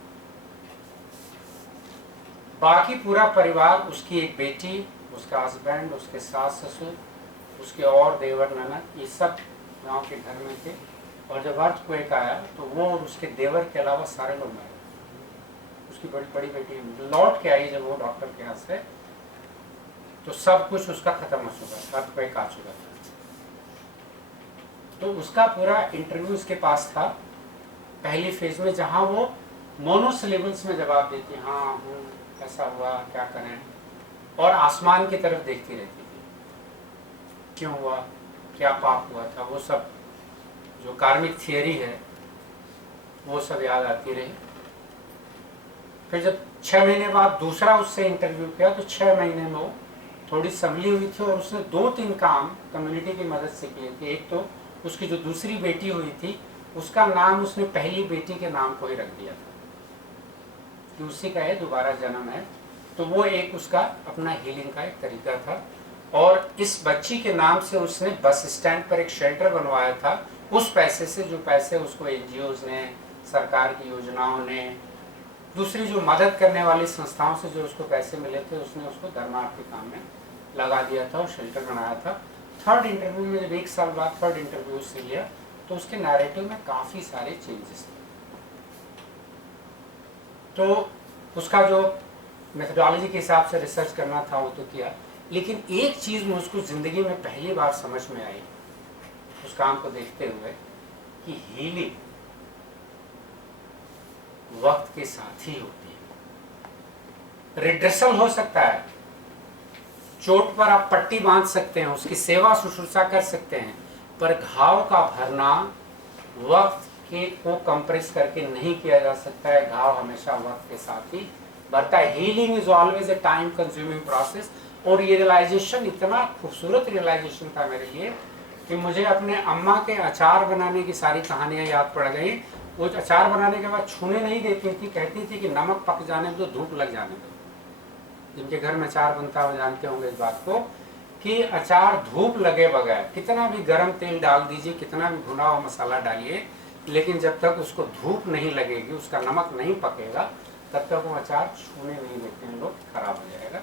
बाकी पूरा परिवार, उसकी एक बेटी, उसका हस्बैंड, उसके सास ससुर, उसके और देवर ननद, ये सब गांव के घर में थे। और जब अर्थक्वेक आया तो वो और उसके देवर के अलावा सारे लोग मरे। उसकी बड़ी बड़ी बेटी लौट के आई जब वो डॉक्टर के यहाँ से, तो सब कुछ उसका खत्म हो चुका था, अर्थक्वेक आ चुका था। तो उसका पूरा इंटरव्यू उसके पास था पहली फेज में, जहाँ वो मोनोसिलेबल्स में जवाब देती, हाँ हूँ, ऐसा हुआ, क्या करें, और आसमान की तरफ देखती रहती थी, क्यों हुआ, क्या पाप हुआ था, वो सब जो कार्मिक थियरी है वो सब याद आती रही। फिर जब 6 महीने बाद दूसरा उससे इंटरव्यू किया तो 6 महीने में वो थोड़ी संभली हुई थी, और उसने 2-3 काम कम्युनिटी की मदद से किए थे। एक तो उसकी जो दूसरी बेटी हुई थी उसका नाम उसने पहली बेटी के नाम को ही रख दिया था कि उसी का है, दोबारा जन्म है। तो वो एक उसका अपना हीलिंग का एक तरीका था। और इस बच्ची के नाम से उसने बस स्टैंड पर एक शेल्टर बनवाया था। उस पैसे से, जो पैसे उसको एनजीओज ने, सरकार की योजनाओं ने, दूसरी जो मदद करने वाली संस्थाओं से जो उसको पैसे मिले थे, उसने उसको धर्मार्थी काम में लगा दिया था और शेल्टर बनाया था। थर्ड इंटरव्यू में जब 1 साल बाद थर्ड इंटरव्यू से लिया तो उसके नैरेटिव में काफ़ी सारे चेंजेस थे। तो उसका जो मेथोडोलॉजी के हिसाब से रिसर्च करना था वो तो किया, लेकिन एक चीज़ मुझको ज़िंदगी में पहली बार समझ में आई उस काम को देखते हुए, कि हीलिंग वक्त के साथ ही होती है। रिड्रेसल हो सकता है, चोट पर आप पट्टी बांध सकते हैं, उसकी सेवा शुश्रूषा कर सकते हैं, पर घाव का भरना वक्त के को कंप्रेस करके नहीं किया जा सकता है। घाव हमेशा वक्त के साथ ही बढ़ता है। Healing is always a time consuming process. और ये रियलाइजेशन इतना खूबसूरत रियलाइजेशन था मेरे लिए कि मुझे अपने अम्मा के अचार बनाने की सारी कहानियां याद पड़ गई। वो अचार बनाने के बाद छूने नहीं देती थी, कहती थी कि नमक पक जाने दो, धूप लग जाने दो। जिनके घर में अचार बनता हो जानते होंगे इस बात को, कि अचार धूप लगे बगैर, कितना भी गर्म तेल डाल दीजिए, कितना भी भुना हुआ मसाला डालिए, लेकिन जब तक उसको धूप नहीं लगेगी, उसका नमक नहीं पकेगा, तब तक वो अचार छूने नहीं देते हैं लोग, खराब हो जाएगा।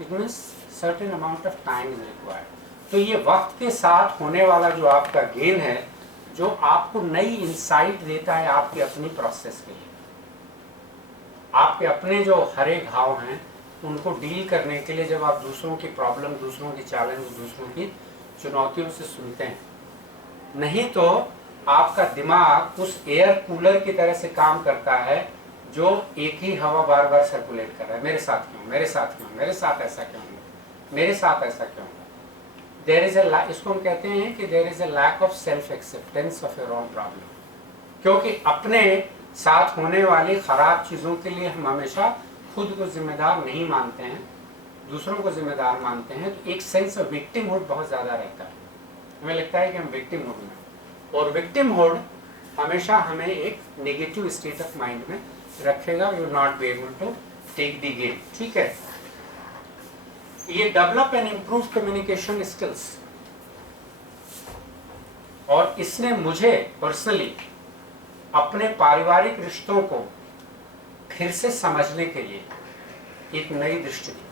It means certain amount of time is required. तो ये वक्त के साथ होने वाला जो आपका गेन है, जो आपको नई इंसाइट देता है आपकी अपनी प्रोसेस के लिए, आपके अपने जो हरे घाव हैं उनको डील करने के लिए, जब आप दूसरों की प्रॉब्लम, दूसरों की चैलेंज, दूसरों की चुनौतियों से सुनते हैं। नहीं तो आपका दिमाग उस एयर कूलर की तरह से काम करता है जो एक ही हवा बार बार सर्कुलेट कर रहा है, मेरे साथ क्यों, मेरे साथ क्यों, मेरे साथ ऐसा क्यों, मेरे साथ ऐसा क्यों। देयर इज ए, इसको हम कहते हैं कि there is a lack of self acceptance of your own problem. क्योंकि अपने साथ होने वाली खराब चीज़ों के लिए हम हमेशा खुद को जिम्मेदार नहीं मानते हैं, दूसरों को जिम्मेदार मानते हैं। तो एक सेंस ऑफ विक्टिमहुड बहुत ज़्यादा रहता है, हमें लगता है कि हम विक्टिमहुड में, और विक्टिमहुड हमेशा हमें एक नेगेटिव स्टेट ऑफ माइंड में रखेगा। You will not be able to take the game. ठीक है, ये develop and improve communication skills, और इसने मुझे पर्सनली अपने पारिवारिक रिश्तों को फिर से समझने के लिए एक नई दृष्टि दी।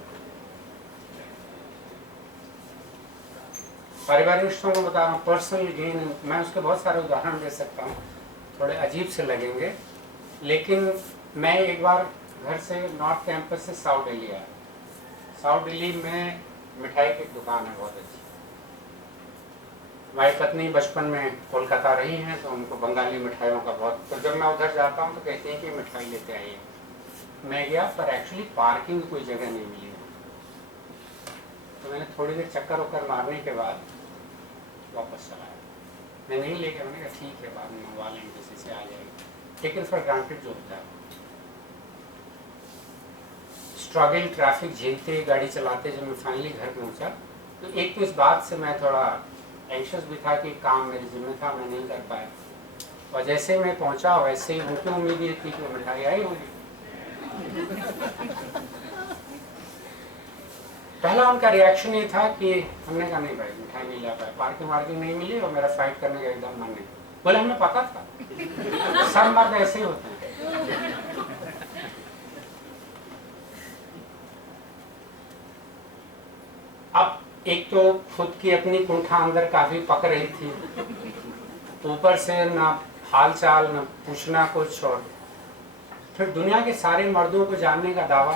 पारिवारिक रिश्तों को बता रहा हूँ, पर्सनल गेन, मैं उसके बहुत सारे उदाहरण दे सकता हूँ, थोड़े अजीब से लगेंगे, लेकिन मैं एक बार घर से नॉर्थ कैंपस से साउथ दिल्ली आया। साउथ दिल्ली में मिठाई की दुकान है बहुत अच्छी। हमारी पत्नी बचपन में कोलकाता रही हैं, तो उनको बंगाली मिठाइयों का बहुत, तो जब मैं उधर जाता हूँ तो कहते हैं कि मिठाई लेते आइए। मैं गया, पर एक्चुअली पार्किंग की कोई जगह नहीं मिली। मैंने थोड़ी देर चक्कर वक्कर मारने के बाद वापस चला आया। मैं नहीं लेके, मैंने कहा ठीक है बाद में मंगवा लेंगे, किसी से आ जाएगी, लेकिन फॉर ग्रांटेड जो होता है। स्ट्रगल ट्रैफिक झेलते गाड़ी चलाते जब मैं फाइनली घर पहुंचा, तो एक तो इस बात से मैं थोड़ा एंशियस भी था कि काम मेरे जिम्मे था, मैं नहीं कर पाया। और जैसे मैं पहुंचा वैसे ही उनकी उम्मीद ये थी कि वो मिठाई आई होगी। पहला उनका रिएक्शन ये था कि हमने कहा नहीं भाई मिठाई नहीं ला पाया, पार्किंग नहीं मिली और मेरा फाइट करने का एकदम मन नहीं। बोले हमें पता था, सब मर्द ऐसे ही होते हैं। अब एक तो खुद की अपनी कुंठा अंदर काफी पक रही थी, ऊपर से ना हाल चाल न पूछना कुछ, और फिर दुनिया के सारे मर्दों को जानने का दावा।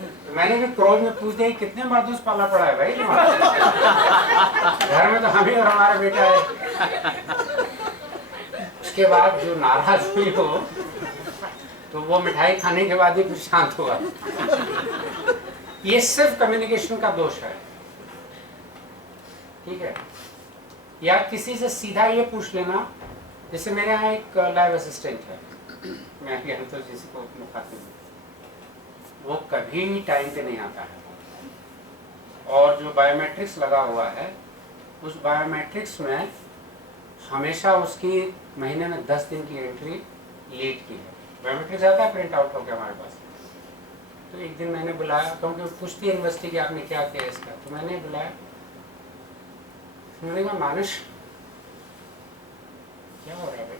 तो मैंने भी क्रोध में पूछ दिया कितने मर्दों से पाला पड़ा है भाई तुम्हारा? घर में तो हम ही और हमारा बेटा है। उसके बाद जो नाराज हुई हो तो वो मिठाई खाने के बाद ही कुछ शांत हुआ। ये सिर्फ कम्युनिकेशन का दोष है, ठीक है। या किसी से सीधा ये पूछ लेना, जैसे मेरे यहाँ एक लैब असिस्टेंट है, मैं कहूँ तो जिसी को मुखातिब हूँ, वो कभी टाइम पे नहीं आता है। और जो बायोमेट्रिक्स लगा हुआ है, उस बायोमेट्रिक्स में हमेशा उसकी महीने में 10 दिन की एंट्री लेट की है। बायोमेट्रिक्स आता है प्रिंट आउट होकर हमारे पास। तो एक दिन मैंने बुलाया, क्योंकि पूछती है यूनिवर्सिटी कि आपने क्या किया इसका, तो मैंने बुलाया, मैंने कहा मानुष क्या हो रहा है भाई,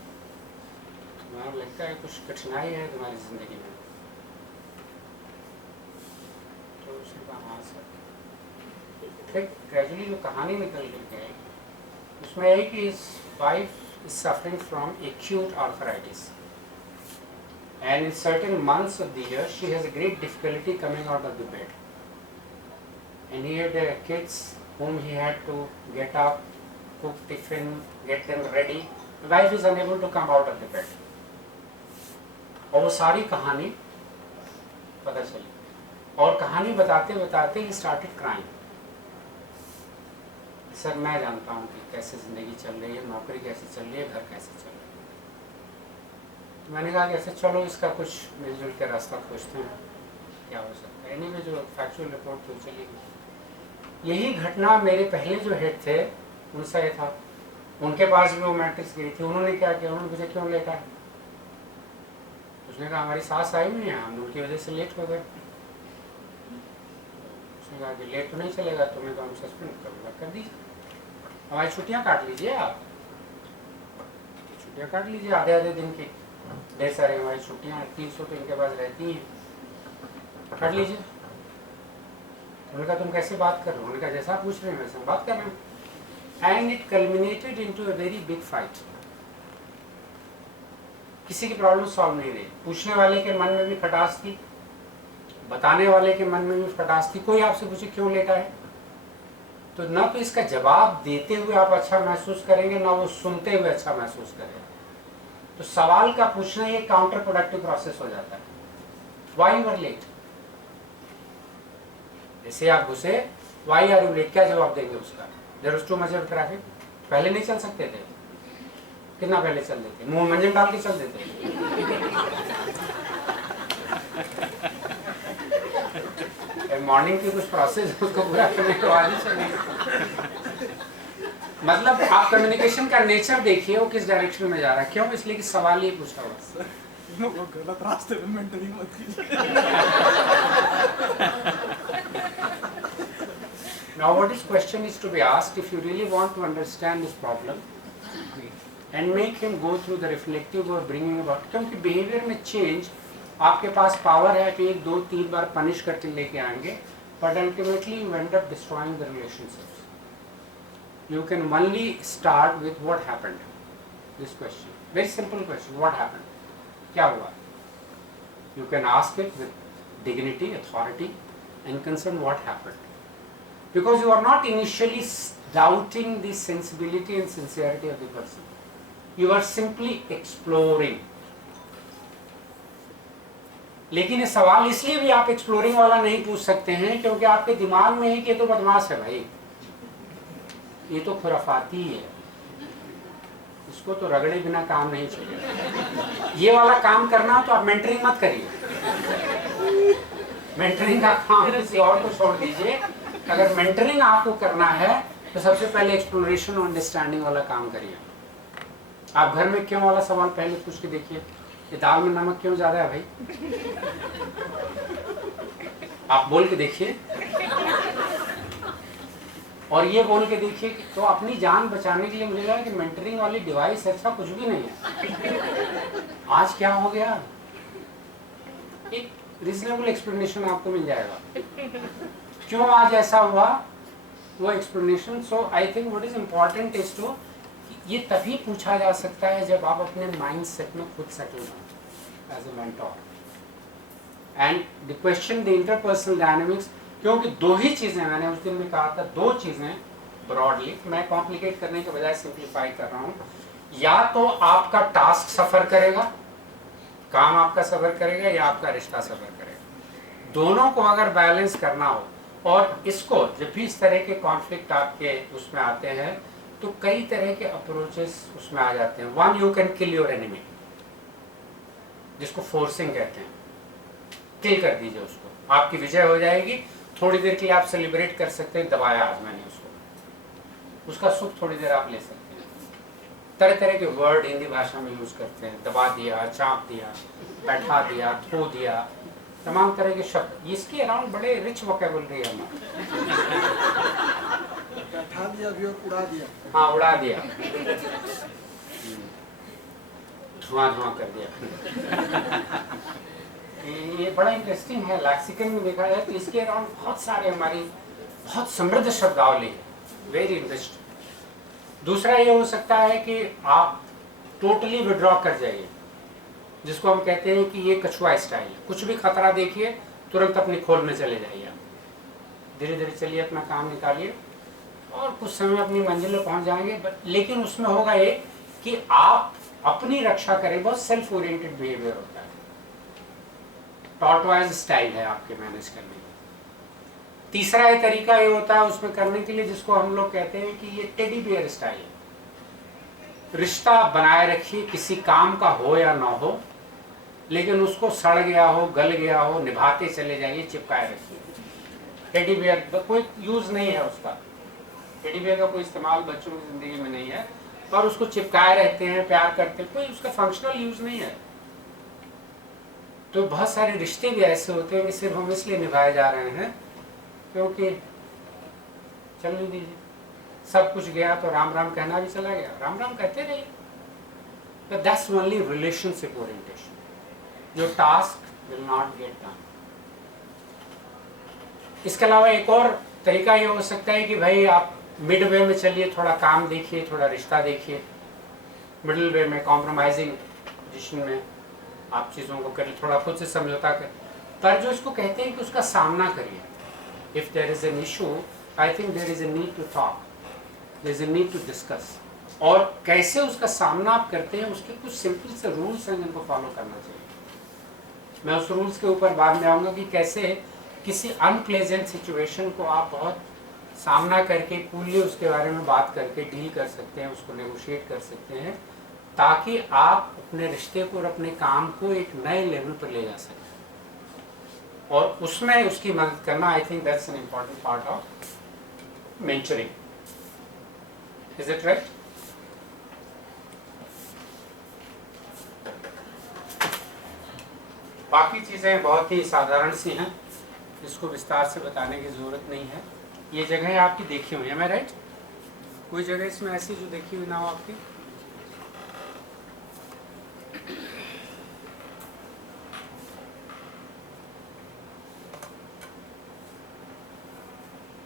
तुम्हारा लगता है कुछ कठिनाई है तुम्हारी जिंदगी में? तो उसने कहा हाँ सर। फिर ग्रेजुअली जो कहानी निकल के आई उसमें यही कि his wife is suffering from acute arthritis, and in certain months of the year she has a great difficulty coming out of the bed, and he had kids whom he had to get up, cook tiffin, get them ready. The wife is unable to come out of the bed. और वो सारी कहानी पता चली, और कहानी बताते बताते he started crying. सर मैं जानता हूँ कि कैसे ज़िंदगी चल रही है, नौकरी कैसे चल रही है, घर कैसे चल रहा है। तो मैंने कहा कि ऐसे चलो इसका कुछ मिलजुल के रास्ता खोजते हैं, क्या हो सकता है। एनीवे जो फैक्चुअल रिपोर्ट तो चली गई। यही घटना मेरे पहले जो हेड थे उनसे था, उनके पास भी वो मैट्रिक्स गई थी। उन्होंने क्या किया, उन्होंने मुझे क्यों लेटा है? उसने कहा हमारी सास आई हुई है, हम उनकी वजह से लेट हो गए। उसने कहा कि लेट तो नहीं चलेगा, तुम्हें तो हम सस्पेंड कर दीजिए, हमारी छुट्टियाँ काट लीजिए, आप छुट्टियाँ काट लीजिए आधे आधे दिन की, ढेर सारी हमारी छुट्टियाँ 300 तो इनके पास रहती हैं, काट लीजिए। उन्होंने कहा तुम कैसे बात कर रहे हो? उन्होंने कहा जैसा पूछ रहे हैं वैसे बात कर रहे हैं। And it culminated into a very big fight. किसी की प्रॉब्लम सॉल्व नहीं रही, पूछने वाले के मन में भी खटास थी, बताने वाले के मन में भी खटास थी। कोई आपसे पूछे क्यों लेटा है, तो ना तो इसका जवाब देते हुए आप अच्छा महसूस करेंगे, ना वो सुनते हुए अच्छा महसूस करेंगे। तो सवाल का पूछना ये काउंटर प्रोडक्टिव प्रोसेस हो जाता है। व्हाई यू आर लेट, जैसे आप घुसे व्हाई आर यू लेट, क्या जवाब देंगे उसका? There was too much of traffic. पहले नहीं चल सकते थे? कितना पहले चल देते? मुंह मंजन डाल के चल देते। मॉर्निंग की कुछ प्रोसेस उसको पूरा करने के बाद ही चलेंगे। मतलब आप कम्युनिकेशन का नेचर देखिए वो किस डायरेक्शन में जा रहा है। क्यों? इसलिए कि सवाल ही पूछा हुआ। वो गलत रास्ते में मेंटरिंग मत कीजिए। Now what is question is to be asked if you really want to understand this problem and make him go through the reflective or bringing about, क्योंकि behavior में change आपके पास पावर है कि 1 2 3 बार पनिश करके लेके आएंगे, but ultimately you end up destroying the relationships. You can only start with what happened. This question, very simple question, what happened? क्या हुआ? You can ask it with dignity, authority, and concern what happened. Because you are not initially doubting the sensibility and sincerity of the person. You are simply exploring. लेकिन ये सवाल इसलिए भी आप exploring वाला नहीं पूछ सकते हैं क्योंकि आपके दिमाग में है कि ये तो बदमाश है भाई, ये तो खुराफाती है, इसको तो रगड़े बिना काम नहीं चलेगा। ये वाला काम करना हो तो आप मेंटरिंग मत करिए, मेंटरिंग का काम किसी और को छोड़ दीजिए। अगर मेंटरिंग आपको करना है तो सबसे पहले एक्सप्लोरेशन और अंडरस्टैंडिंग वाला काम करिए। आप घर में क्यों वाला सवाल पहले पूछ के देखिए, ये दाल में नमक क्यों ज्यादा है भाई, आप बोल के देखिए और ये बोल के देखिए कि तो अपनी जान बचाने के लिए मुझे लगा कि मेंटरिंग वाली डिवाइस ऐसा कुछ भी नहीं है। आज क्या हो गया, एक रीजनेबल एक्सप्लेनेशन आपको मिल जाएगा क्यों आज ऐसा हुआ, वो explanation. So I think what is important is to, ये तभी पूछा जा सकता है जब आप अपने माइंड सेट में खुद सेटल हो as a mentor. And the question the interpersonal dynamics, क्योंकि दो ही चीजें, मैंने उस दिन में कहा था दो चीजें ब्रॉडली, मैं कॉम्प्लिकेट करने के बजाय सिंप्लीफाई कर रहा हूँ। या तो आपका टास्क सफर करेगा, काम आपका सफर करेगा, या आपका रिश्ता सफर करेगा। दोनों को अगर बैलेंस करना हो, और इसको जब भी इस तरह के कॉन्फ्लिक्ट आपके उसमें आते हैं तो कई तरह के अप्रोचेस उसमें आ जाते हैं। One, you can kill your enemy, जिसको फोर्सिंग कहते हैं, किल कर दीजिए उसको, आपकी विजय हो जाएगी। थोड़ी देर के लिए आप सेलिब्रेट कर सकते हैं, दबाया आज मैंने उसको, उसका सुख थोड़ी देर आप ले सकते हैं। तरह तरह के वर्ड हिंदी भाषा में यूज करते हैं, दबा दिया, चाप दिया, बैठा दिया, थो दिया, तमाम तरह के शब्द। इसके अराउंड बड़े रिच वोकेबुलरी है हमारे। बैठा दिया भी और उड़ा दिया। हाँ, उड़ा दिया, धुआं धुआं कर दिया। ये बड़ा इंटरेस्टिंग है, लैक्सिकन में देखा जाए तो इसके अराउंड बहुत सारे हमारी बहुत समृद्ध शब्दावली है, वेरी इंटरेस्टिंग। दूसरा ये हो सकता है कि आप टोटली विड्रॉ कर जाइए, जिसको हम कहते हैं कि ये कछुआ स्टाइल है। कुछ भी खतरा देखिए तुरंत अपनी खोल में चले जाइए, आप धीरे धीरे चलिए, अपना काम निकालिए और कुछ समय अपनी मंजिल में पहुंच जाएंगे। लेकिन उसमें होगा ये कि आप अपनी रक्षा करें, बहुत सेल्फ ओरिएंटेड बिहेवियर होता है, टॉर्टवाइज स्टाइल है आपके मैनेज करने का। तीसरा ये तरीका ये होता है उसमें करने के लिए, जिसको हम लोग कहते हैं कि ये टेडी बियर स्टाइल है। रिश्ता बनाए रखिए, किसी काम का हो या ना हो, लेकिन उसको सड़ गया हो, गल गया हो, निभाते चले जाइए, चिपकाए रखिए। टेडी बियर कोई यूज नहीं है उसका, टेडी बियर का कोई इस्तेमाल बच्चों की जिंदगी में नहीं है, और उसको चिपकाए रहते हैं, प्यार करते हैं, कोई उसका फंक्शनल यूज नहीं है। तो बहुत सारे रिश्ते भी ऐसे होते हैं कि सिर्फ हम इसलिए निभाए जा रहे हैं क्योंकि चलने दीजिए, सब कुछ गया तो राम राम कहना भी चला गया, राम राम कहते रहिए। तो दैट्स ओनली रिलेशनशिप ओरिएंटेशन, जो task will not get done. इसके अलावा एक और तरीका ये हो सकता है कि भाई आप मिड वे में चलिए, थोड़ा काम देखिए, थोड़ा रिश्ता देखिए, मिडिल वे में कॉम्प्रोमाइजिंग पोजिशन में आप चीज़ों को करिए, थोड़ा खुद से समझौता करें। पर जो इसको कहते हैं कि उसका सामना करिए, if there is an issue, I think there is a need to talk, there is a need to discuss. और कैसे उसका सामना आप करते हैं, उसके कुछ सिंपल से रूल्स हैं जिनको फॉलो करना चाहिए। मैं उस रूल्स के ऊपर बाद में आऊँगा कि कैसे किसी अनप्लेजेंट सिचुएशन को आप बहुत सामना करके कूलली उसके बारे में बात करके डील कर सकते हैं, उसको नेगोशिएट कर सकते हैं, ताकि आप अपने रिश्ते को और अपने काम को एक नए लेवल पर ले जा सकें। और उसमें उसकी मदद करना, I think that's an important part of mentoring. Is it right? बाकी चीज़ें बहुत ही साधारण सी हैं, जिसको विस्तार से बताने की ज़रूरत नहीं है। ये जगह आपकी देखी हुई है, मैं राइट? कोई जगह इसमें ऐसी जो देखी हुई ना हो आपकी?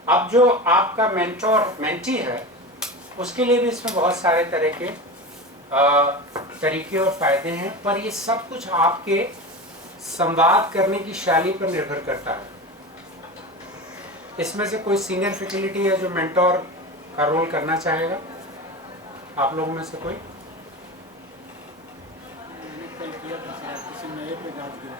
अब जो आपका मेंटोर मेंटी है, उसके लिए भी इसमें बहुत सारे तरह के तरीके और फायदे हैं, पर ये सब कुछ आपके संवाद करने की शैली पर निर्भर करता है। इसमें से कोई सीनियर फैकल्टी है जो मेंटोर का रोल करना चाहेगा? आप लोगों में से कोई? मैंने कल किया था, किसी नए पे डांट दिया।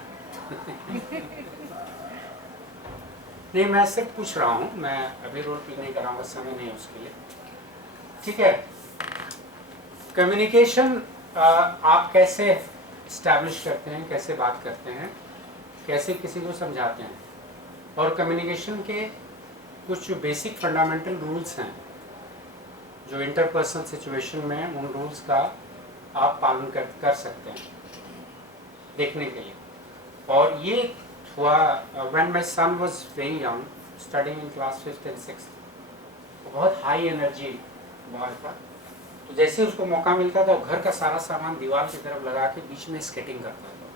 नहीं, मैं सिर्फ पूछ रहा हूँ, मैं अभी रोल प्ले नहीं कराऊंगा, समय नहीं है उसके लिए। ठीक है, कम्युनिकेशन आप कैसे इस्टेब्लिश करते हैं, कैसे बात करते हैं, कैसे किसी को समझाते हैं, और कम्युनिकेशन के कुछ जो बेसिक फंडामेंटल रूल्स हैं जो इंटरपर्सनल सिचुएशन में, उन रूल्स का आप पालन कर सकते हैं देखने के लिए। और ये हुआ when my son was very young, studying in class 5th and 6th, बहुत हाई एनर्जी बॉय था। तो जैसे उसको मौका मिलता था वो घर का सारा सामान दीवार की तरफ लगा के बीच में स्केटिंग करता था।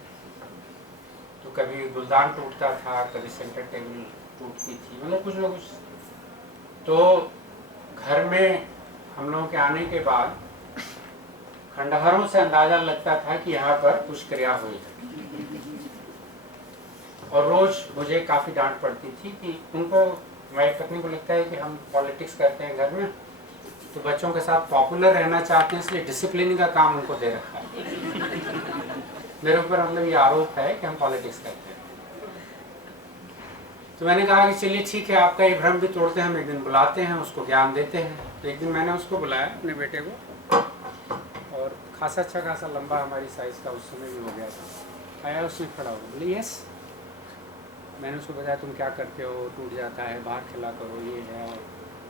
तो कभी गुलदान टूटता था, कभी सेंटर टेबल टूटती थी, मतलब कुछ ना कुछ। तो घर में हम लोगों के आने के बाद खंडहरों से अंदाजा लगता था कि यहाँ पर कुछ क्रिया हुई है। और रोज मुझे काफ़ी डांट पड़ती थी कि उनको, मेरी पत्नी को लगता है कि हम पॉलिटिक्स करते हैं घर में, तो बच्चों के साथ पॉपुलर रहना चाहते हैं, इसलिए डिसिप्लिन का काम उनको दे रखा है। मेरे ऊपर मतलब ये आरोप है कि हम पॉलिटिक्स करते हैं। तो मैंने कहा कि चलिए ठीक है, आपका ये भ्रम भी तोड़ते हैं, हम एक दिन बुलाते हैं, उसको ज्ञान देते हैं। तो एक दिन मैंने उसको बुलाया, अपने बेटे को, और खासा अच्छा खासा लंबा, हमारी साइज़ का उस समय भी हो गया था। आया, उसने खड़ा हो, बोले यस। मैंने उसको बताया तुम क्या करते हो, टूट जाता है, बाहर खिला करो, ये है, और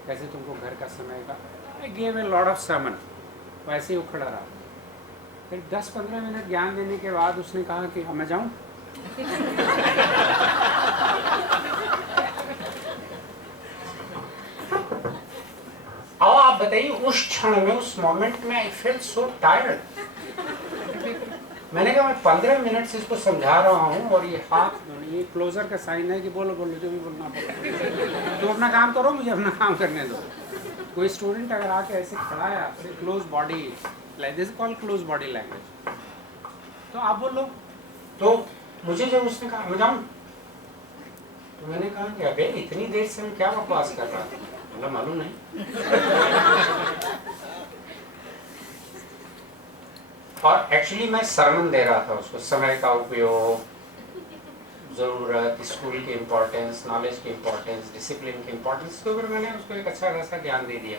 कैसे तुमको घर का समय का। I gave a lot of sermon। वैसे ही वो खड़ा रहा। फिर 10-15 मिनट ज्ञान देने के बाद उसने कहा कि अब मैं जाऊँ। अब आप बताइए, उस क्षण में, उस मोमेंट में आई फेल्ट सो टायर्ड। मैंने कहा मैं 15 मिनट से इसको समझा रहा हूँ, और ये हाथ, ये क्लोजर का साइन है कि बोलो बोलो जो भी बोलना पड़े, तुम अपना काम करो, मुझे अपना काम करने दो। कोई स्टूडेंट अगर आके ऐसे खड़ा है आपसे, close body like this, called close body language, तो आप बोलो। तो मुझे जब उसने कहा मैं जाऊँ, तो मैंने कहा कि अबे इतनी देर से मैं क्या बकवास कर रहा था, मतलब मालूम नहीं। और एक्चुअली मैं सरमन दे रहा था उसको, समय का उपयोग, ज़रूरत, स्कूल की इम्पोर्टेंस, नॉलेज की इम्पोर्टेंस, डिसिप्लिन की इम्पोर्टेंस के ऊपर मैंने उसको एक अच्छा खासा ज्ञान दे दिया,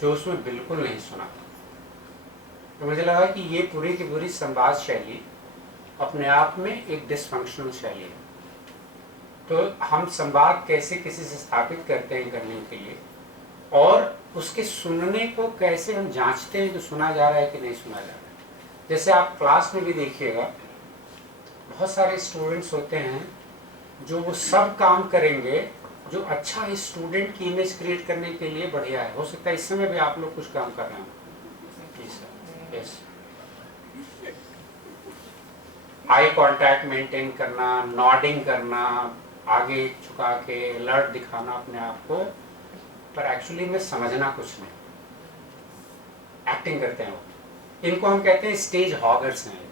जो उसमें बिल्कुल नहीं सुना। तो मुझे लगा कि ये पूरी की पूरी संवाद शैली अपने आप में एक डिसफंक्शनल शैली है। तो हम संवाद कैसे किसी से स्थापित करते हैं करने के लिए, और उसके सुनने को कैसे हम जांचते हैं कि सुना जा रहा है कि नहीं सुना जा रहा है। जैसे आप क्लास में भी देखिएगा, बहुत सारे स्टूडेंट्स होते हैं जो वो सब काम करेंगे जो अच्छा स्टूडेंट की इमेज क्रिएट करने के लिए बढ़िया है। हो सकता है इस समय भी आप लोग कुछ काम कर रहे हैं। यस, आई कांटेक्ट मेंटेन करना, नॉडिंग करना, आगे झुका के अलर्ट दिखाना अपने आप को, पर एक्चुअली में समझना कुछ नहीं, एक्टिंग करते हैं वो। इनको हम कहते हैं स्टेज हॉगर्स हैं।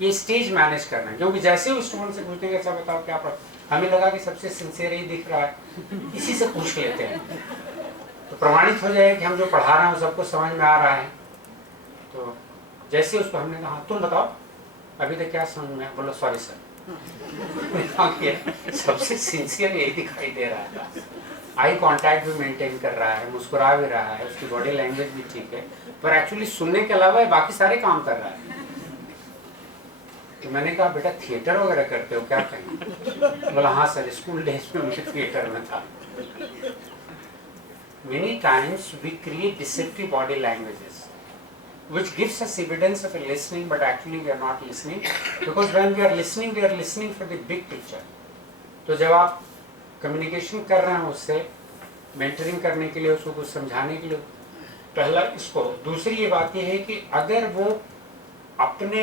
ये स्टेज मैनेज करना है, क्योंकि जैसे वो स्टूडेंट से पूछते हैं अच्छा बताओ क्या पढ़, हमें लगा कि सबसे सिंसियर ही दिख रहा है, इसी से पूछ लेते हैं, तो प्रमाणित हो जाए कि हम जो पढ़ा रहे हैं वो सबको समझ में आ रहा है। तो जैसे उसको हमने कहा तुम बताओ अभी तक क्या समझ में, बोलो सॉरी सर। सबसे सिंसियर यही दिखाई दे रहा था। आई कांटेक्ट भी मेंटेन कर रहा है, मुस्कुरा भी रहा है, उसकी बॉडी लैंग्वेज भी ठीक है, पर एक्चुअली सुनने के अलावा बाकी सारे काम कर रहा है। तो मैंने कहा बेटा थिएटर वगैरह करते हो क्या? कहीं बोला हाँ सर, स्कूल डेज में मुझे थिएटर में था। Many times we create deceptive body languages which gives us evidence of a listening, but actually we are not listening, because when we are listening for the big picture. तो जब आप communication कर रहे हैं उससे, mentoring करने के लिए, उसको कुछ समझाने के लिए, पहला इसको। दूसरी ये बात ये है कि अगर वो अपने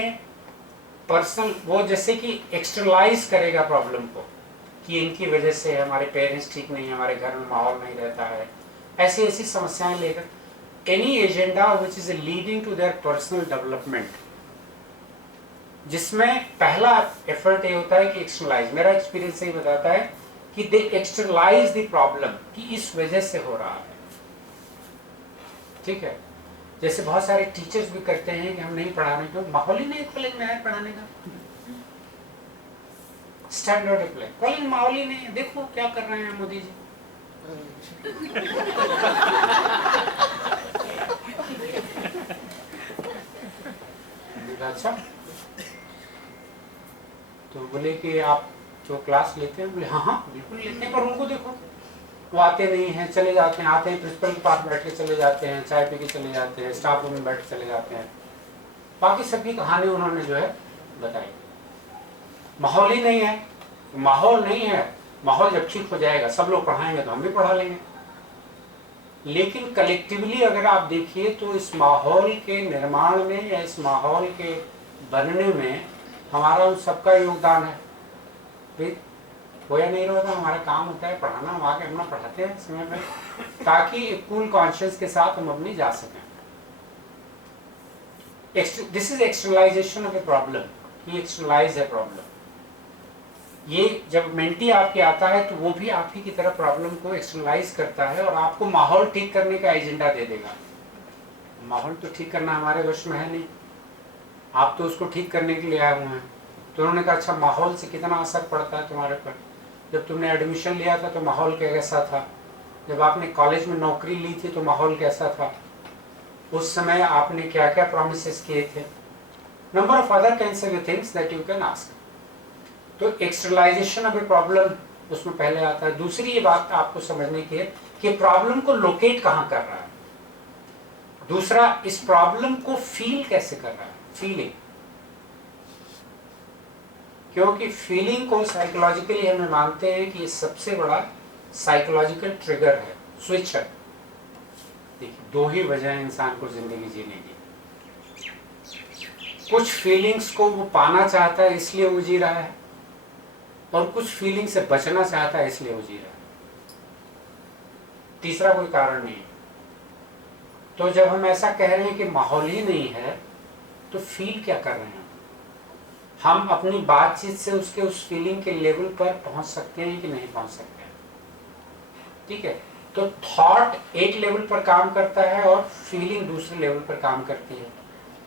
पर्सनल, वो जैसे कि एक्सटर्नलाइज करेगा प्रॉब्लम को कि इनकी वजह से हमारे पेरेंट्स ठीक नहीं है, हमारे घर में माहौल नहीं रहता है, ऐसी ऐसी समस्याएं लेकर, any agenda which is leading to their personal development, जिसमें पहला एफर्ट ये होता है कि एक्सटर्नलाइज। मेरा एक्सपीरियंस ये बताता है कि दे एक्सटर्नलाइज द प्रॉब्लम, कि इस वजह से हो रहा है। ठीक है, जैसे बहुत सारे टीचर्स भी करते हैं कि हम नहीं पढ़ा रहे, क्यों? माहौल ही नहीं कॉलेज में है पढ़ाने का। Standard apply. कॉलिंग माहौल ही नहीं है, देखो क्या कर रहे हैं मोदी जी। अच्छा, तो बोले कि आप जो क्लास लेते हैं, बोले हाँ हाँ बिल्कुल लेते हैं, पर उनको देखो वो आते नहीं हैं, चले जाते हैं, आते हैं प्रिंसिपल के पास बैठ के चले जाते हैं, चाय पी के चले जाते हैं, स्टाफ रूम में बैठ के चले जाते हैं। बाकी सबकी कहानी उन्होंने जो है बताई। माहौल ही नहीं है, माहौल नहीं है। माहौल जब ठीक हो जाएगा, सब लोग पढ़ाएंगे तो हम भी पढ़ा लेंगे। लेकिन कलेक्टिवली अगर आप देखिए तो इस माहौल के निर्माण में या इस माहौल के बनने में हमारा उन सबका योगदान है। हो या नहीं होता, हमारा काम होता है पढ़ाना, हम आके अपना पढ़ाते हैं समय में, ताकि एक कूल कॉन्शियस के साथ हम अपनी जा सकें। This is externalization of a problem, he externalize है प्रॉब्लम। ये जब मेंटी आपके आता है तो वो भी आप ही की तरह प्रॉब्लम को एक्सटर्नलाइज करता है और आपको माहौल ठीक करने का एजेंडा दे देगा। माहौल तो ठीक करना हमारे वश में है नहीं, आप तो उसको ठीक करने के लिए आए हुए हैं। तो उन्होंने कहा अच्छा माहौल से कितना असर पड़ता है तुम्हारे पर। जब तुमने एडमिशन लिया था तो माहौल कैसा था, जब आपने कॉलेज में नौकरी ली थी तो माहौल कैसा था, उस समय आपने क्या क्या प्रॉमिसेस किए थे। Number of other can things that you can ask. तो एक्सटर्नलाइजेशन ऑफ ए प्रॉब्लम उसमें पहले आता है। दूसरी ये बात आपको समझने की है कि प्रॉब्लम को लोकेट कहाँ कर रहा है। दूसरा, इस प्रॉब्लम को फील कैसे कर रहा है, फीलिंग। क्योंकि फीलिंग को साइकोलॉजिकली हम मानते हैं कि ये सबसे बड़ा साइकोलॉजिकल ट्रिगर है, स्विच है। देखिए, दो ही वजह है इंसान को जिंदगी जीने की। कुछ फीलिंग्स को वो पाना चाहता है इसलिए वो जी रहा है, और कुछ फीलिंग से बचना चाहता है इसलिए वो जी रहा है। तीसरा कोई कारण नहीं है। तो जब हम ऐसा कह रहे हैं कि माहौल ही नहीं है, तो फील क्या कर रहे हैं हम अपनी बातचीत से उसके उस फीलिंग के लेवल पर पहुंच सकते हैं कि नहीं पहुंच सकते हैं। ठीक है, तो थॉट एक लेवल पर काम करता है और फीलिंग दूसरे लेवल पर काम करती है।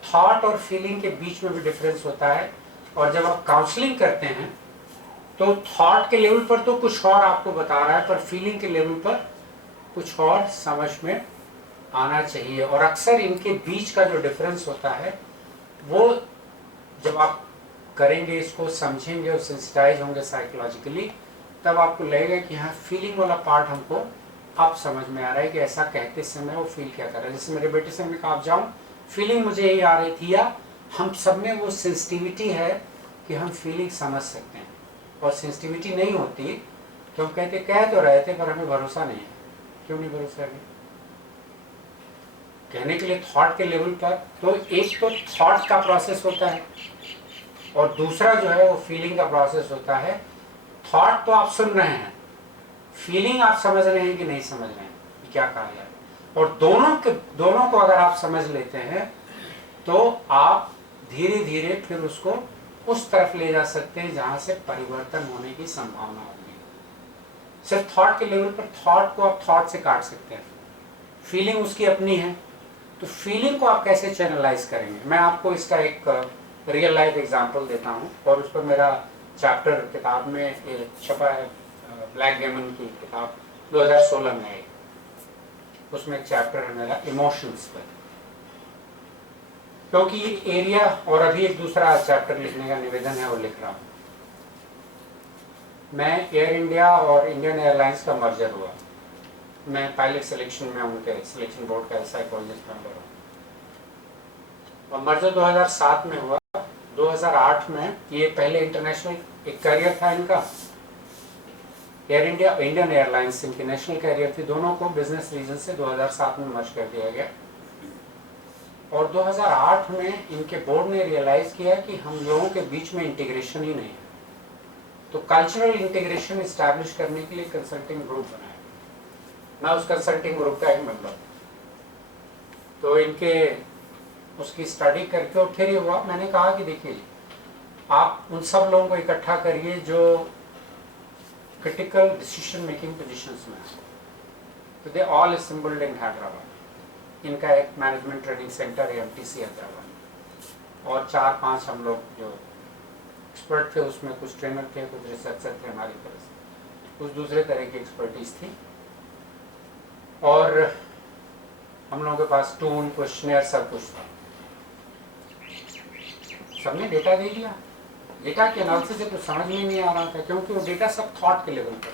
थॉट और फीलिंग के बीच में भी डिफरेंस होता है। और जब आप काउंसलिंग करते हैं तो थॉट के लेवल पर तो कुछ और आपको बता रहा है, पर फीलिंग के लेवल पर कुछ और समझ में आना चाहिए। और अक्सर इनके बीच का जो डिफरेंस होता है वो जब आप करेंगे, इसको समझेंगे और सेंसिटाइज होंगे साइकोलॉजिकली, तब आपको लगेगा कि हाँ फीलिंग वाला पार्ट हमको अब समझ में आ रहा है कि ऐसा कहते समय वो फील क्या कर रहा है। जैसे मेरे बेटे से मैंने कहा आप जाऊँ, फीलिंग मुझे यही आ रही थी, या हम सब में वो सेंसिटिविटी है कि हम फीलिंग समझ सकते हैं। और सेंसिटिविटी नहीं होती तो हम कहते कह तो रहे थे पर हमें भरोसा नहीं है। क्यों नहीं भरोसा है? कहने के लिए थॉट के लेवल पर तो एक तो थॉट का प्रोसेस होता है और दूसरा जो है वो फीलिंग का प्रोसेस होता है। थॉट तो आप सुन रहे हैं, फीलिंग आप समझ रहे हैं कि नहीं समझ रहे हैं क्या कहा जाए। और दोनों को अगर आप समझ लेते हैं तो आप धीरे धीरे फिर उसको उस तरफ ले जा सकते हैं जहां से परिवर्तन होने की संभावना होगी। सिर्फ थॉट के लेवल पर थॉट को आप थॉट से काट सकते हैं, फीलिंग उसकी अपनी है। तो फीलिंग को आप कैसे चैनलाइज करेंगे? मैं आपको इसका एक रियल लाइफ एग्जांपल देता हूं और उस पर मेरा चैप्टर किताब में छपा है, ब्लैक गेमन की किताब 2016 में आई, उसमें एक चैप्टर है मेरा इमोशंस पर। क्योंकि ये एरिया, और अभी एक दूसरा चैप्टर लिखने का निवेदन है वो लिख रहा हूँ मैं। एयर इंडिया और इंडियन एयरलाइंस का मर्जर हुआ, मैं पायलट सिलेक्शन में उनके सिलेक्शन बोर्ड का साइकोलॉजिस्ट मेंबर हूँ। और मर्जर 2007 में हुआ। 2008 में ये पहले इंटरनेशनल एक कैरियर था इनका, एयर इंडिया इंडियन एयरलाइंस इनकी नेशनल कैरियर थी, दोनों को बिजनेस रीजन से 2007 में मर्ज कर दिया गया। और 2008 में इनके बोर्ड ने रियलाइज किया कि हम लोगों के बीच में इंटीग्रेशन ही नहीं है, तो कल्चरल इंटीग्रेशन इस्टेब्लिश करने के लिए कंसल्टिंग ग्रुप बनाया। मैं उस कंसल्टिंग ग्रुप का एक मेंबर। तो इनके उसकी स्टडी करके और फिर ये हुआ, मैंने कहा कि देखिए आप उन सब लोगों को इकट्ठा करिए जो क्रिटिकल डिसीजन मेकिंग पोजीशंस में हैं। तो they all assembled in Hyderabad. इनका एक मैनेजमेंट ट्रेनिंग सेंटर है MTC हैदराबाद, और 4-5 हम लोग जो एक्सपर्ट थे, उसमें कुछ ट्रेनर थे, कुछ रिसर्चर थे हमारी तरफ से, कुछ दूसरे तरह की एक्सपर्टीज थी। और हम लोगों के पास टूल, क्वेश्चनर, सब कुछ था। सबने डेटा दे दिया। डेटा के एनालिसिस से कुछ समझ में नहीं आ रहा था, क्योंकि वो डेटा सब थॉट के लेवल पर।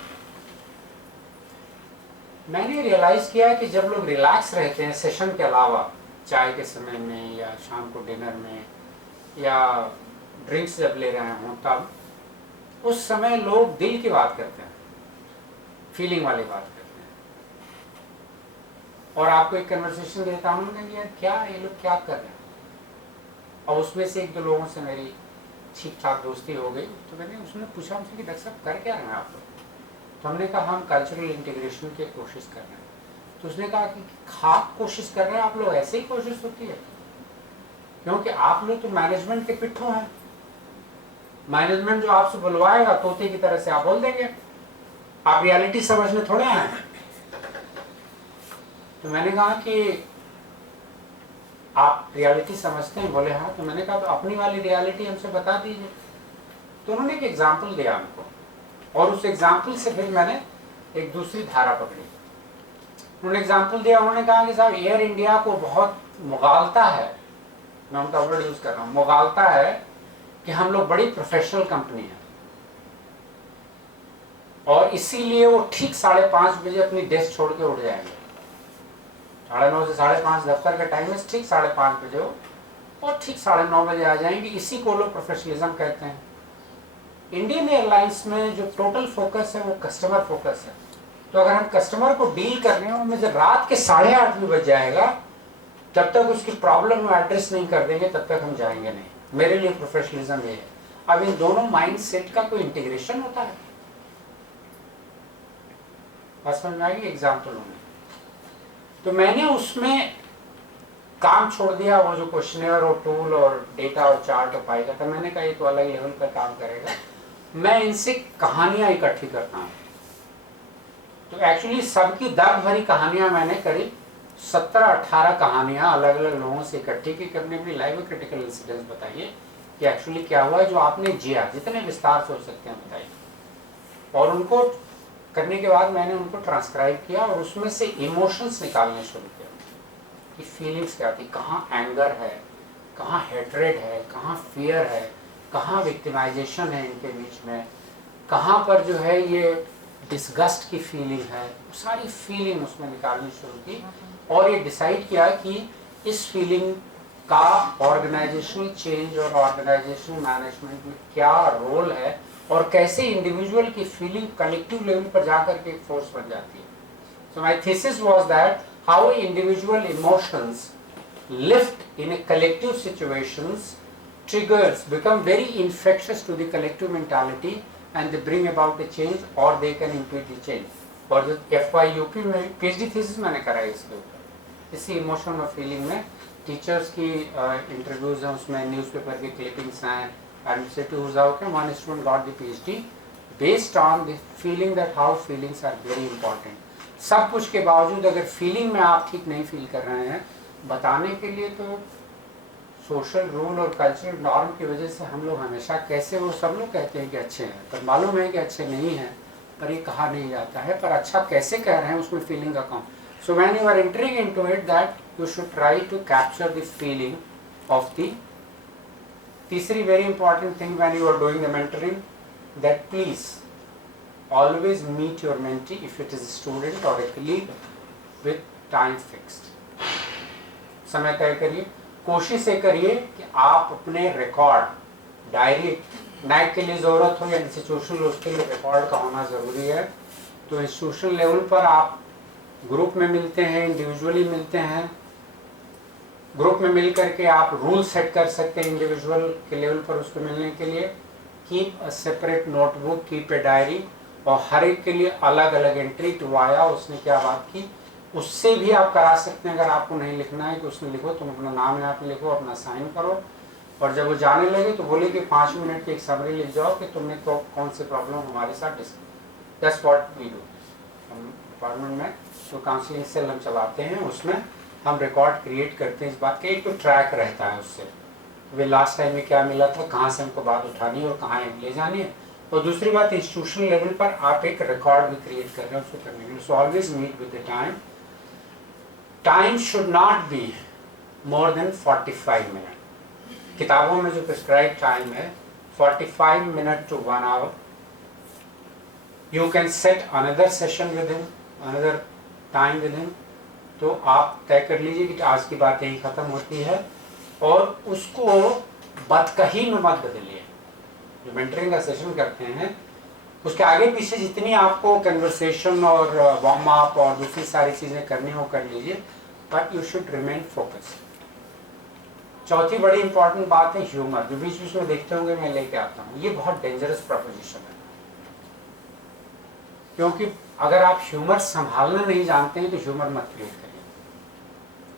मैंने रियलाइज किया कि जब लोग रिलैक्स रहते हैं सेशन के अलावा, चाय के समय में या शाम को डिनर में या ड्रिंक्स जब ले रहे हों, तब उस समय लोग दिल की बात करते हैं, फीलिंग वाली बात करते हैं। और आपको एक कन्वर्सेशन देता हूँ कि यार क्या ये लोग क्या कर रहे हैं, और उसमें से एक दो लोगों से मेरी ठीक ठाक दोस्ती हो गई। तो मैंने उसने पूछा हमसे कि डॉक्टर साहब कर क्या रहे हैं आप लोग? तो हमने कहा हम कल्चरल इंटीग्रेशन की कोशिश कर रहे हैं। तो उसने कहा कि खाक कोशिश कर रहे हैं आप लोग, ऐसे ही कोशिश होती है, क्योंकि आप लोग तो मैनेजमेंट के पिट्ठों हैं। मैनेजमेंट जो आपसे बुलवाएगा तोते की तरह से आप बोल देंगे, आप रियलिटी समझने थोड़े आए हैं। तो मैंने कहा कि आप रियलिटी समझते हैं? बोले हाँ। तो मैंने कहा तो अपनी वाली रियलिटी हमसे बता दीजिए। तो उन्होंने एक एग्जाम्पल दिया हमको, और उस एग्जाम्पल से फिर मैंने एक दूसरी धारा पकड़ी। उन्होंने एग्जाम्पल दिया, उन्होंने कहा कि साहब एयर इंडिया को बहुत मुगालता है, मैं उनका वर्ड यूज कर रहा हूँ, मुगालता है कि हम लोग बड़ी प्रोफेशनल कंपनी है, और इसीलिए वो ठीक 5:30 बजे अपनी डेस्क छोड़ के उठ जाएंगे। 9:30 से 5:30 दफ्तर का टाइम है, ठीक 5:30 बजे हो, और ठीक 9:30 बजे आ जाएंगे। इसी को लोग प्रोफेशनलिज्म कहते हैं। इंडियन एयरलाइंस में जो टोटल फोकस है वो कस्टमर फोकस है। तो अगर हम कस्टमर को डील कर रहे हैं, उनमें से रात के 8:30 भी बज जाएगा, जब तक उसकी प्रॉब्लम हम एड्रेस नहीं कर देंगे तब तक हम जाएंगे नहीं। मेरे लिए प्रोफेशनलिज्म ये है। अब इन दोनों माइंड सेट का कोई इंटीग्रेशन होता है? बस समझ में आएगी एग्जाम्पल में। तो मैंने उसमें काम छोड़ दिया, वो जो क्वेश्चनर और टूल और डेटा और चार्ट और पाएगा था। मैंने कहा ये तो अलग लेवल पर काम करेगा, मैं इनसे कहानियां इकट्ठी करता हूँ। तो एक्चुअली सबकी दर्द भरी कहानियां मैंने करीब 17-18 कहानियां अलग अलग लोगों से इकट्ठी की, अपनी अपनी लाइव क्रिटिकल इंसिडेंट्स बताइए कि एक्चुअली क्या हुआ है, जो आपने जिया, जितने विस्तार से हो सकते हैं बताइए। और उनको करने के बाद मैंने उनको ट्रांसक्राइब किया, और उसमें से इमोशंस निकालने शुरू किया कि फीलिंग्स क्या थी, कहाँ एंगर है, कहाँ हेट्रेड है, कहाँ फियर है, कहाँ विक्टिमाइजेशन है इनके बीच में, कहाँ पर जो है ये डिस्गस्ट की फीलिंग है। सारी फीलिंग उसमें निकालनी शुरू की, और ये डिसाइड किया कि इस फीलिंग का ऑर्गेनाइजेशनल चेंज और ऑर्गेनाइजेशनल मैनेजमेंट में क्या रोल है, और कैसे इंडिविजुअल की फीलिंग कलेक्टिव लेवल पर जाकर के एक फोर्स बन जाती है। So my thesis was that how individual emotions lift in a collective situations triggers become very infectious to the collective mentality, and they bring about a change, or they can impede the change. और जो FYUP में PhD thesis मैंने कराई इसके ऊपर, इसी emotion और feeling में टीचर्स की इंटरव्यूज हैं, उसमें न्यूज़पेपर की क्लिपिंग्स हैं, एडमिनिस्ट्रेटिव के one student got the PhD based on the feeling that how feelings are very important. सब कुछ के बावजूद अगर फीलिंग में आप ठीक नहीं फील कर रहे हैं, बताने के लिए तो सोशल रूल और कल्चरल नॉर्म की वजह से हम लोग हमेशा, कैसे वो सब लोग कहते हैं कि अच्छे हैं, पर मालूम है कि अच्छे नहीं हैं, पर ये कहा नहीं जाता है, पर अच्छा कैसे कह रहे हैं उसमें फीलिंग का काम। So when you are entering into it, that you should try to capture the feeling of the. तीसरी very important thing when you are doing the mentoring, that please always meet your mentee if it is a student और a colleague with time fixed. समय तय करिए, कोशिश ये करिए कि आप अपने रिकॉर्ड डायरी, नाइट के लिए ज़रूरत हो या इंस्टीट्यूशनल, उसके लिए रिकॉर्ड का होना ज़रूरी है। तो इंस्टीट्यूशनल लेवल पर आप ग्रुप में मिलते हैं, इंडिविजुअली मिलते हैं, ग्रुप में मिल करके आप रूल सेट कर सकते हैं इंडिविजुअल के लेवल पर उसको मिलने के लिए। Keep a separate notebook, keep a diary, और हर एक के लिए अलग अलग एंट्री टू आया, उसने क्या बात की, उससे भी आप करा सकते हैं। अगर आपको नहीं लिखना है कि उसने लिखो, तुम अपना नाम यहाँ पे लिखो, अपना साइन करो, और जब वो जाने लगे तो बोले कि 5 मिनट की एक समरी लिख जाओ कि तुमने तो कौन सी प्रॉब्लम हमारे साथ discuss. That's what we do. हम डिपार्टमेंट में जो काउंसलिंग सेल हम चलाते हैं, उसमें हम रिकॉर्ड क्रिएट करते हैं इस बात का, एक तो ट्रैक रहता है उससे वे लास्ट टाइम में क्या मिला था, कहाँ से हमको बात उठानी है और कहाँ ले जानी है। और दूसरी बात, इंस्टीट्यूशनल लेवल पर आप एक रिकॉर्ड भी क्रिएट कर रहे हैं उसको करने के लिए। So always meet with the time. Time should not be more than 45 minute. किताबों में जो प्रिस्क्राइब टाइम है 45 minute to 1 hour. You can set another session with him, another time with him. तो आप तय कर लीजिए कि आज की बात यही खत्म होती है और उसको बदकही में मत बदलिए। जो मेंटरिंग का सेशन करते हैं उसके आगे पीछे जितनी आपको कन्वर्सेशन और वार्म अप और दूसरी सारी चीजें करनी हो कर लीजिए, but you should remain focus. चौथी बड़ी इंपॉर्टेंट बात है ह्यूमर, जो बीच बीच में देखते होंगे मैं लेके आता हूँ। ये बहुत डेंजरस प्रोपोजिशन है, क्योंकि अगर आप ह्यूमर संभालना नहीं जानते हैं तो ह्यूमर मत क्रिएट करिए,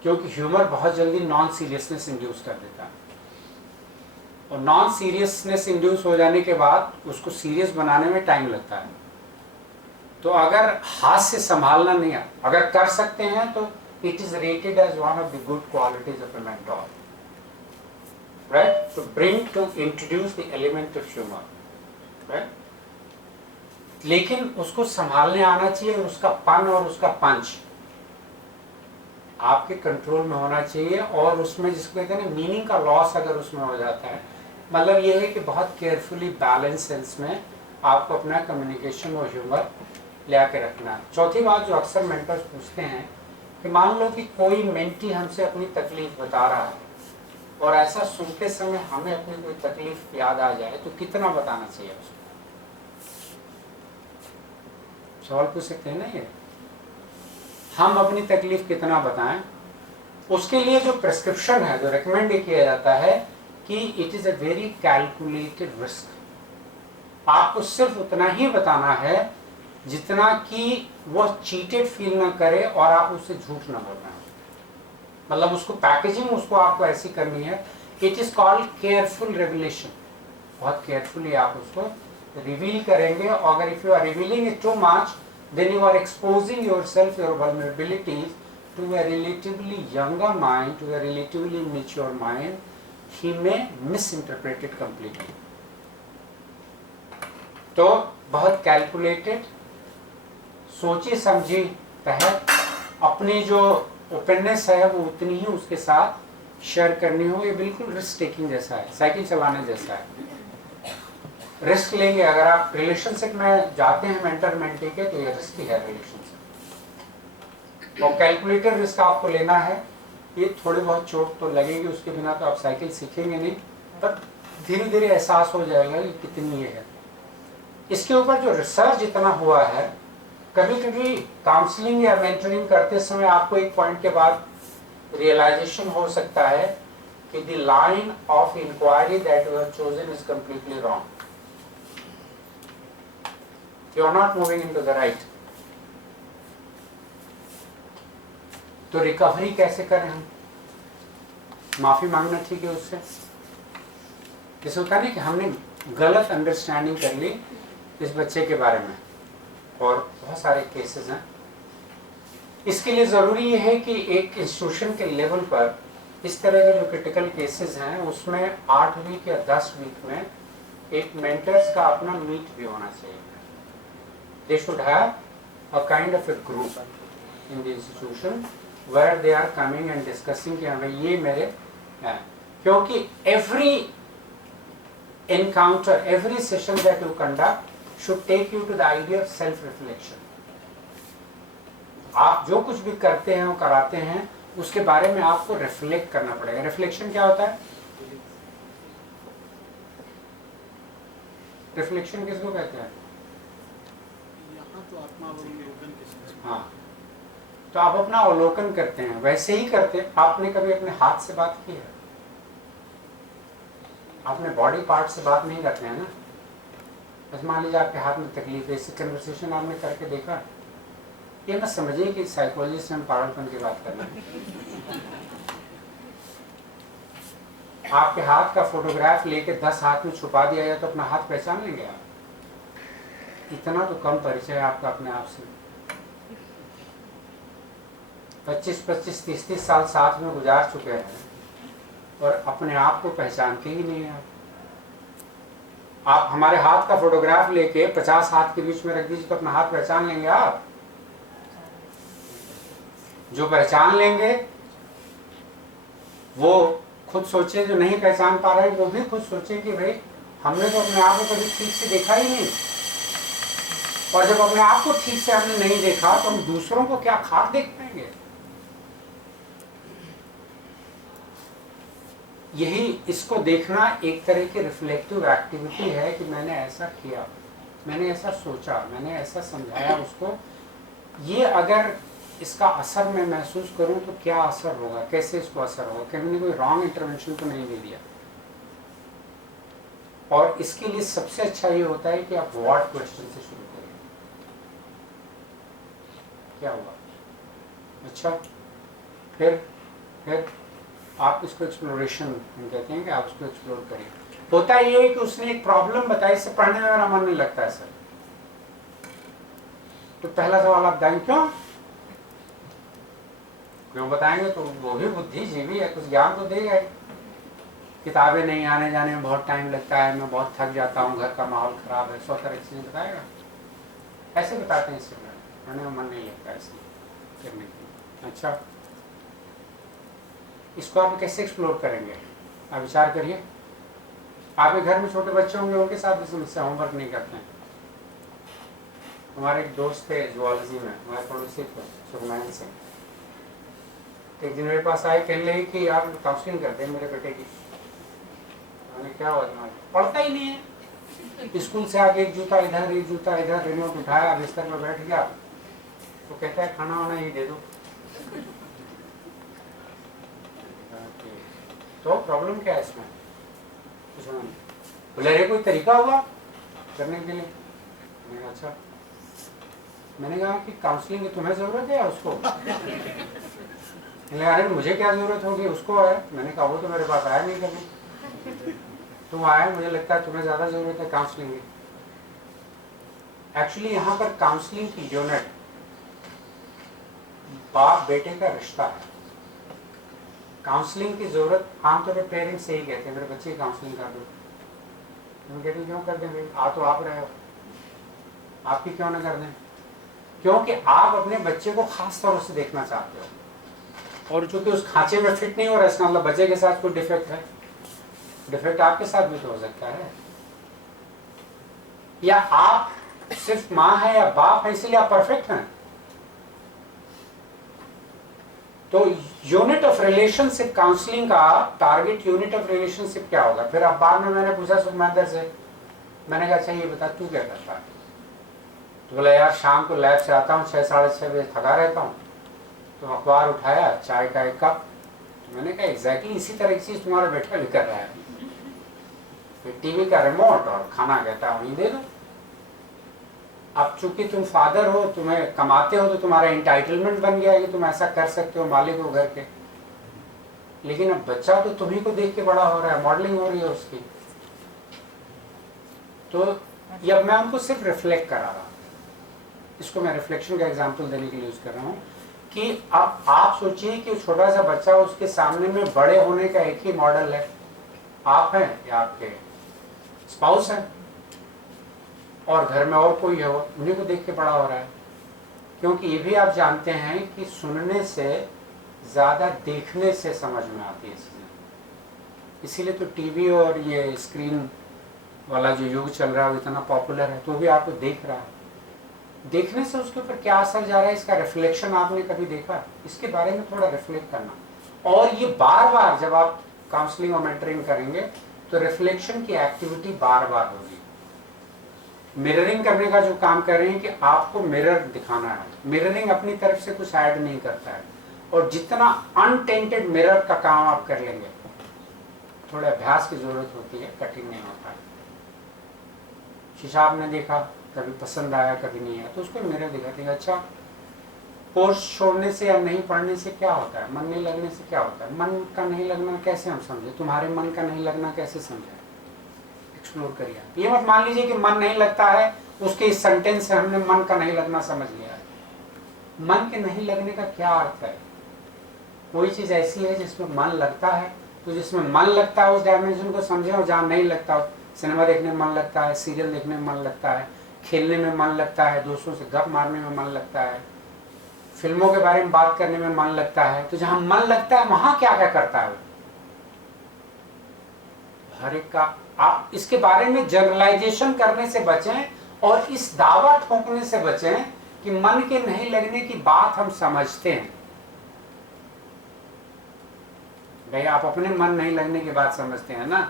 क्योंकि ह्यूमर बहुत जल्दी नॉन सीरियसनेस इंड्यूस कर देता है और नॉन सीरियसनेस इंड्यूस हो जाने के बाद उसको सीरियस बनाने में टाइम लगता है। तो अगर हाथ से संभालना नहीं है, अगर कर सकते हैं तो it is rated as one of the good qualities of a mentor, right? To bring, to introduce the element of humour, right? लेकिन उसको संभालने आना चाहिए और उसका पन और उसका पंच आपके कंट्रोल में होना चाहिए। और उसमें जिसको कहते हैं ना, मीनिंग का लॉस अगर उसमें हो जाता है, मतलब ये है कि बहुत केयरफुली बैलेंस सेंस में आपको अपना कम्युनिकेशन और ह्यूमर ले आके रखना है। चौथी बात जो अक्सर मेंटर्स पूछते हैं कि मान लो कि कोई मेंटी हमसे अपनी तकलीफ बता रहा है और ऐसा सुनते समय हमें अपनी कोई तकलीफ याद आ जाए तो कितना बताना चाहिए उसको? सवाल पूछ सकते हैं ना ये, हम अपनी तकलीफ कितना बताएं? उसके लिए जो प्रिस्क्रिप्शन है, जो रिकमेंड किया जाता है कि it is a very calculated risk. आपको सिर्फ उतना ही बताना है जितना कि वो चीटेड फील ना करे और आप उससे झूठ ना बोलना है। मतलब उसको पैकेजिंग उसको आपको ऐसी करनी है, it is called careful revelation. बहुत केयरफुली आप उसको रिवील करेंगे। और अगर if you are revealing it too much, then you are exposing yourself, your vulnerabilities to a relatively younger mind, to a relatively mature mind. He may misinterpret it completely. तो बहुत calculated, सोची समझी तहत अपनी जो openness है वो उतनी ही उसके साथ शेयर करनी हो। ये बिल्कुल रिस्क टेकिंग जैसा है, साइकिल चलाने जैसा है। रिस्क लेंगे, अगर आप रिलेशनशिप में जाते हैं मेंटर मेंटी के, तो ये रिस्की है रिलेशनशिप। और कैलकुलेटेड रिस्क आपको लेना है। ये थोड़ी बहुत चोट तो लगेगी, उसके बिना तो आप साइकिल सीखेंगे नहीं, पर धीरे धीरे एहसास हो जाएगा कि कितनी ये है। इसके ऊपर जो रिसर्च इतना हुआ है, कभी कभी काउंसलिंग या मेंटरिंग करते समय आपको एक पॉइंट के बाद रियलाइजेशन हो सकता है कि the line of inquiry that you have chosen is completely wrong. You are not moving into the right. तो रिकवरी कैसे करें हम? माफी मांगना ठीक है उससे। जैसे होता नहीं कि हमने गलत अंडरस्टैंडिंग कर ली इस बच्चे के बारे में, और बहुत सारे केसेस हैं। इसके लिए जरूरी ये है कि एक इंस्टीट्यूशन के लेवल पर इस तरह के जो क्रिटिकल केसेस हैं उसमें 8 वीक या 10 वीक में एक मेंटर्स का अपना मीट भी होना चाहिए। They should have a kind of a group in the institution where they are coming and discussing कि हमें ये मेरे हैं। क्योंकि every encounter, every session that you conduct should take you to the idea of self-reflection. आप जो कुछ भी करते हैं और कराते हैं उसके बारे में आपको रिफ्लेक्ट करना पड़ेगा। रिफ्लेक्शन क्या होता है? रिफ्लेक्शन किसको कहते हैं? हाँ, तो आप अपना अवलोकन करते हैं, वैसे ही करते हैं। आपने कभी अपने हाथ से बात की है? आपने बॉडी पार्ट से बात नहीं करते हैं ना। बस मान लीजिए आपके हाथ में तकलीफ है, इसी कन्वर्सेशन आपने करके देखा। ये मत समझिए कि साइकोलॉजी से हम पागलपन की बात कर रहे हैं। आपके हाथ का फोटोग्राफ लेके 10 हाथ में छुपा दिया जाए तो अपना हाथ पहचान लेंगे आप? इतना तो कम परिचय है आपका अपने आप से। 25-25, 30-30 साल साथ में गुजार चुके हैं, और अपने आप को पहचानते ही नहीं आप। आप हमारे हाथ का फोटोग्राफ लेके 50 हाथ के बीच में रख दीजिए तो अपना हाथ पहचान लेंगे आप? जो पहचान लेंगे वो खुद सोचे, जो नहीं पहचान पा रहे वो भी खुद सोचे कि भाई हमने तो अपने आप को कभी ठीक से देखा ही नहीं। और जब अपने आप को ठीक से हमने नहीं देखा तो हम दूसरों को क्या खाक देख पाएंगे? यही इसको देखना एक तरह की रिफ्लेक्टिव एक्टिविटी है कि मैंने ऐसा किया, मैंने ऐसा सोचा, मैंने ऐसा समझाया उसको। ये अगर इसका असर मैं महसूस करूं तो क्या असर होगा, कैसे इसको असर होगा, कि मैंने कोई रॉन्ग इंटरवेंशन तो नहीं दे दिया। और इसके लिए सबसे अच्छा ये होता है कि आप व्हाट क्वेश्चन से शुरू करें। क्या हुआ? अच्छा, फिर आप इसको एक्सप्लोरेशन हम कहते हैं कि आप इसको एक्सप्लोर करिए। होता ये है कि उसने एक प्रॉब्लम बताई, इससे पढ़ने में मेरा मन नहीं लगता है सर। तो पहला सवाल आप बताएंगे क्यों बताएंगे? तो वो भी बुद्धिजीवी है, कुछ ज्ञान तो देगा। किताबें नहीं आने जाने में बहुत टाइम लगता है, मैं बहुत थक जाता हूँ, घर का माहौल खराब है, 100 तरह की चीजें बताएगा। ऐसे बताते हैं, इससे पढ़ने में मन नहीं लगता है इसलिए करने के लिए। अच्छा, इसको आप कैसे एक्सप्लोर करेंगे? आप विचार करिए। आपके घर में छोटे बच्चे होंगे, उनके साथ भी समस्या, होमवर्क नहीं करते हैं। हमारे एक दोस्त थे जुआलॉजी में, हमारे पड़ोसी थे सुखमैन सिंह। एक दिन मेरे पास आए, कहने लगे कि आप काउंसलिंग करते हैं मेरे बेटे की। मैंने क्या हुआ? पढ़ता ही नहीं है। स्कूल से आके एक जूता इधर एक जूता इधर, रिमोट उठाया, बिस्तर में बैठ गया, तो कहता है खाना वाना ही दे दो। तो प्रॉब्लम क्या है इसमें? बोले अरे कोई तरीका हुआ करने के लिए? मैंने कहा अच्छा। मैंने कहा कि काउंसलिंग की तुम्हें जरूरत है उसको? अरे मुझे क्या जरूरत होगी, उसको है। मैंने कहा वो तो मेरे पास आया नहीं कभी, तुम आए, मुझे लगता है तुम्हें ज्यादा जरूरत है काउंसलिंग की। एक्चुअली यहाँ पर काउंसलिंग की यूनिट बाप बेटे का रिश्ता है। काउंसलिंग की जरूरत आमतौर पर पेरेंट्स से ही कहते हैं मेरे बच्चे की काउंसलिंग कर दो। तुम कहते क्यों कर दें भाई, आ तो आप रहे हो, आपकी क्यों ना कर दें? क्योंकि आप अपने बच्चे को खास तौर से देखना चाहते हो, और चूंकि उस खांचे में फिट नहीं हो रहा है, इसका मतलब बच्चे के साथ कोई डिफेक्ट है। डिफेक्ट आपके साथ भी तो हो सकता है, या आप सिर्फ माँ है या बाप है इसलिए आप परफेक्ट हैं। तो यूनिट ऑफ रिलेशनशिप काउंसलिंग का टारगेट यूनिट ऑफ रिलेशनशिप क्या होगा? फिर अब बाद में मैंने पूछा सुखमंदर से, मैंने कहा अच्छा ये बता तू क्या करता है? तो बोला यार शाम को लैब से आता हूँ 6 साढ़े 6 बजे, थका रहता हूँ, तो अखबार उठाया, चाय का एक कप। तो मैंने कहा एग्जैक्टली इसी तरह की चीज तुम्हारा बेटा भी कर रहा है। फिर टीवी का रिमोट और खाना कहता है वहीं दे दो। अब चूंकि तुम फादर हो, तुम्हें कमाते हो, तो तुम्हारा इंटाइटलमेंट बन गया है कि तुम ऐसा कर सकते हो, मालिक हो घर के। लेकिन अब बच्चा तो तुम्ही को देख के बड़ा हो रहा है, मॉडलिंग हो रही है उसकी। तो ये मैं उनको सिर्फ रिफ्लेक्ट करा रहा, इसको मैं रिफ्लेक्शन का एग्जांपल देने के लिए यूज कर रहा हूँ कि अब आप सोचिए कि छोटा सा बच्चा, उसके सामने में बड़े होने का एक ही मॉडल है, आप हैं या आपके स्पाउस है, और घर में और कोई हो, उन्हीं को देख के बड़ा हो रहा है। क्योंकि ये भी आप जानते हैं कि सुनने से ज्यादा देखने से समझ में आती है चीजें। इसीलिए तो टीवी और ये स्क्रीन वाला जो युग चल रहा है वो इतना पॉपुलर है, तो भी आपको देख रहा है। देखने से उसके ऊपर क्या असर जा रहा है, इसका रिफ्लेक्शन आपने कभी देखा? इसके बारे में थोड़ा रिफ्लेक्ट करना। और ये बार बार जब आप काउंसलिंग और मेंटरिंग करेंगे तो रिफ्लेक्शन की एक्टिविटी बार बार होगी। मिररिंग करने का जो काम कर रहे हैं कि आपको मिरर दिखाना है। मिररिंग अपनी तरफ से कुछ ऐड नहीं करता है, और जितना अनटेंटेड मिरर का काम आप कर लेंगे, थोड़े अभ्यास की जरूरत होती है, कठिन नहीं होता है। शीशा आपने देखा, कभी पसंद आया कभी नहीं आया, तो उसको मिरर दिखाते हैं। अच्छा, कोर्स छोड़ने से या नहीं पढ़ने से क्या होता है, मन नहीं लगने से क्या होता है? मन का नहीं लगना कैसे हम समझे? तुम्हारे मन का नहीं लगना कैसे समझे? एक्सप्लोर करिए। ये मत मान लीजिए कि मन नहीं लगता है, उसके इस सेंटेंस से हमने मन का नहीं लगना समझ लिया है। मन के नहीं लगने का क्या अर्थ है? कोई चीज ऐसी है जिसमें मन लगता है तो जिसमें मन लगता है उस डायमेंशन को समझें, और जहाँ नहीं लगता हो, सिनेमा देखने में मन लगता है, सीरियल देखने में मन लगता है, खेलने में मन लगता है, दोस्तों से गप मारने में मन लगता है, फिल्मों के बारे में बात करने में मन लगता है, तो जहाँ मन लगता है वहाँ क्या क्या करता है वो, हर एक का। आप इसके बारे में जनरलाइजेशन करने से बचें और इस दावा ठोकने से बचें कि मन के नहीं लगने की बात हम समझते हैं। भाई आप अपने मन नहीं लगने की बात समझते हैं ना,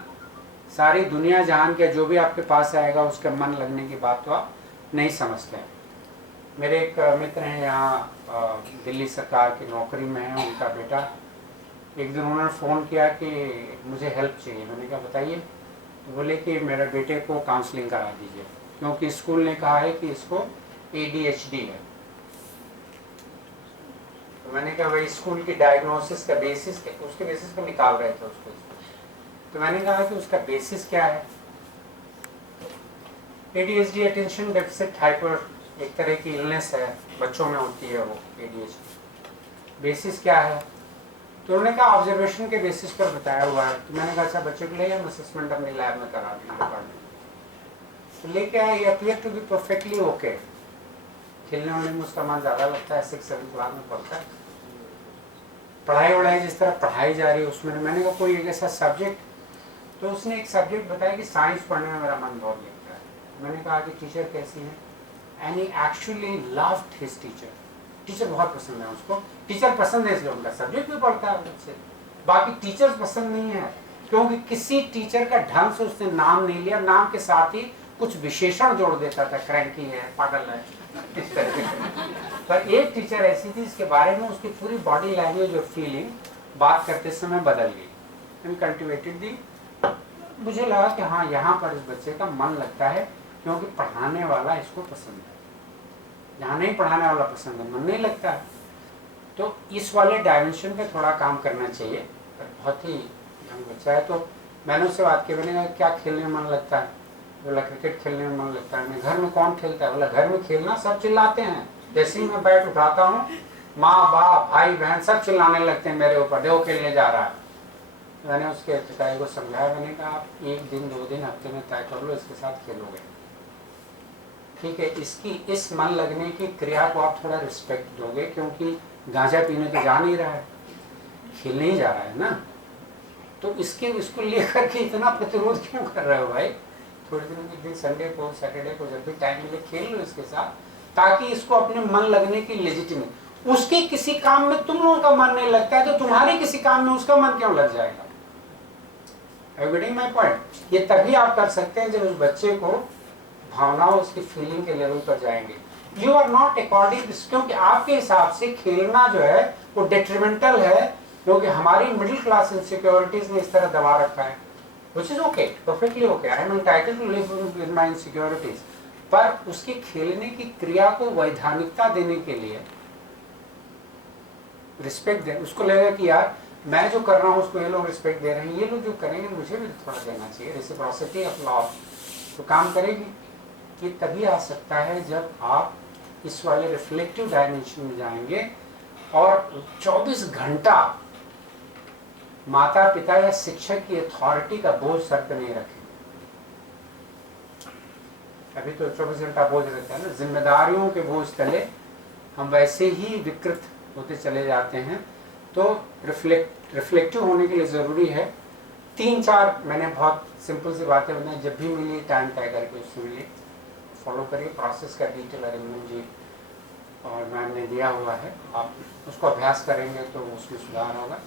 सारी दुनिया जहान के जो भी आपके पास आएगा उसके मन लगने की बात तो आप नहीं समझते हैं। मेरे एक मित्र हैं यहाँ दिल्ली सरकार की नौकरी में है, उनका बेटा, एक दिन उन्होंने फ़ोन किया कि मुझे हेल्प चाहिए। मैंने कहा बताइए। तो बोले कि मेरे बेटे को काउंसलिंग करा दीजिए क्योंकि स्कूल ने कहा है कि इसको ADHD है। तो मैंने कहा भाई स्कूल की डायग्नोसिस का बेसिस, उसके बेसिस पर निकाल रहे थे उसको। तो मैंने कहा कि उसका बेसिस क्या है। ADHD अटेंशन डेफिसिट हाइपर एक तरह की इलनेस है, बच्चों में होती है वो ADHD। बेसिस क्या है? तो उन्होंने कहा ऑब्जर्वेशन के बेसिस पर बताया हुआ है। तो मैंने कहा अच्छा बच्चों के लिए हम असेसमेंट अपनी लैब में करा देंगे। तो लेके आए, ये appear to be perfectly okay. खेलने वाले में उसका मन ज़्यादा लगता है, 6-7 क्लास में पढ़ता है। पढ़ाई वढ़ाई जिस तरह पढ़ाई जा रही है उसमें मैंने कहा कोई एक ऐसा सब्जेक्ट, तो उसने एक सब्जेक्ट बताया कि साइंस पढ़ने में मेरा मन बहुत लगता है। मैंने कहा कि टीचर कैसी है, and he actually loved his teacher. Teacher बहुत पसंद है उसको, टीचर पसंद है इसलिए उनका सब्जेक्ट भी पढ़ता है उससे। बाकी टीचर्स पसंद नहीं है क्योंकि किसी टीचर का ढंग से उसने नाम नहीं लिया, नाम के साथ ही कुछ विशेषण जोड़ देता था, क्रैंकी है, पागल है, इस तरह के। पर एक टीचर ऐसी थी जिसके बारे में उसकी पूरी बॉडी लैंग्वेज और फीलिंग बात करते समय बदल गई। कल्टिवेटेड दी, मुझे लगा कि हाँ यहाँ पर इस बच्चे का मन लगता है क्योंकि पढ़ाने वाला इसको पसंद है। जहाँ नहीं पढ़ाने वाला पसंद है, मन नहीं लगता है। तो इस वाले डायमेंशन पे थोड़ा काम करना चाहिए। बहुत ही यंग बच्चा है, तो मैंने उससे बात की, मैंने कहा क्या खेलने में मन लगता है? बोला क्रिकेट खेलने में मन लगता है। मैं घर में कौन खेलता है? बोला घर में खेलना सब चिल्लाते हैं, जैसे ही मैं बैट उठाता हूँ माँ बाप भाई बहन सब चिल्लाने लगते हैं मेरे ऊपर, देखो खेलने जा रहा है। मैंने उसके पिताजी को समझाया, मैंने कहा आप 1 दिन 2 दिन हफ्ते में तय कर लो, इसके साथ खेलोगे, ठीक है। इसकी इस मन लगने की क्रिया को आप थोड़ा रिस्पेक्ट दोगे क्योंकि गांजा पीने तो जा नहीं रहा है, खेलने ही जा रहा है ना। तो इसको लेकर के इतना प्रतिरोध क्यों कर रहे हो भाई? थोड़े दिनों के दिन संडे को सैटरडे को जब भी टाइम मिले खेल लो इसके साथ, ताकि इसको अपने मन लगने की लेजिटिमेट। उसके किसी काम में तुम लोगों का मन नहीं लगता है तो तुम्हारे किसी काम में उसका मन क्यों लग जाएगा? Getting my point? ये तभी आप कर सकते हैं जब उस बच्चे को भावनाओं उसकी फीलिंग के लेवल पर जाएंगे। यू आर नॉट अकॉर्डिंग, क्योंकि आपके हिसाब से खेलना जो है वो डेट्रीमेंटल है क्योंकि हमारी मिडिल क्लास इनसिक्योरिटीज ने इस तरह दबा रखा है, which is okay, perfectly okay. I am entitled to live with my insecurities. पर उसकी खेलने की क्रिया को वैधानिकता देने के लिए रिस्पेक्ट दे। उसको लगेगा कि यार मैं जो कर रहा हूँ उसको ये लोग रिस्पेक्ट दे रहे हैं, ये लोग जो करेंगे मुझे भी थोड़ा देना चाहिए। रेसिप्रोसिटी ऑफ लव तो काम करेगी। ये तभी आ सकता है जब आप इस वाले रिफ्लेक्टिव डायमेंशन में जाएंगे और 24 घंटा माता पिता या शिक्षक की अथॉरिटी का बोझ सर पे नहीं रखेंगे। अभी तो 24 घंटा बोझ रहता है ना, जिम्मेदारियों के बोझ तले हम वैसे ही विकृत होते चले जाते हैं। तो रिफ्लेक्टिव होने के लिए ज़रूरी है 3-4 मैंने बहुत सिंपल सी बातें बताई, जब भी मिली टाइम तय करके उससे मिली फॉलो करिए। प्रोसेस का डिटेल अरेंजमेंट जी और मैम ने दिया हुआ है, आप उसको अभ्यास करेंगे तो उसमें सुधार होगा।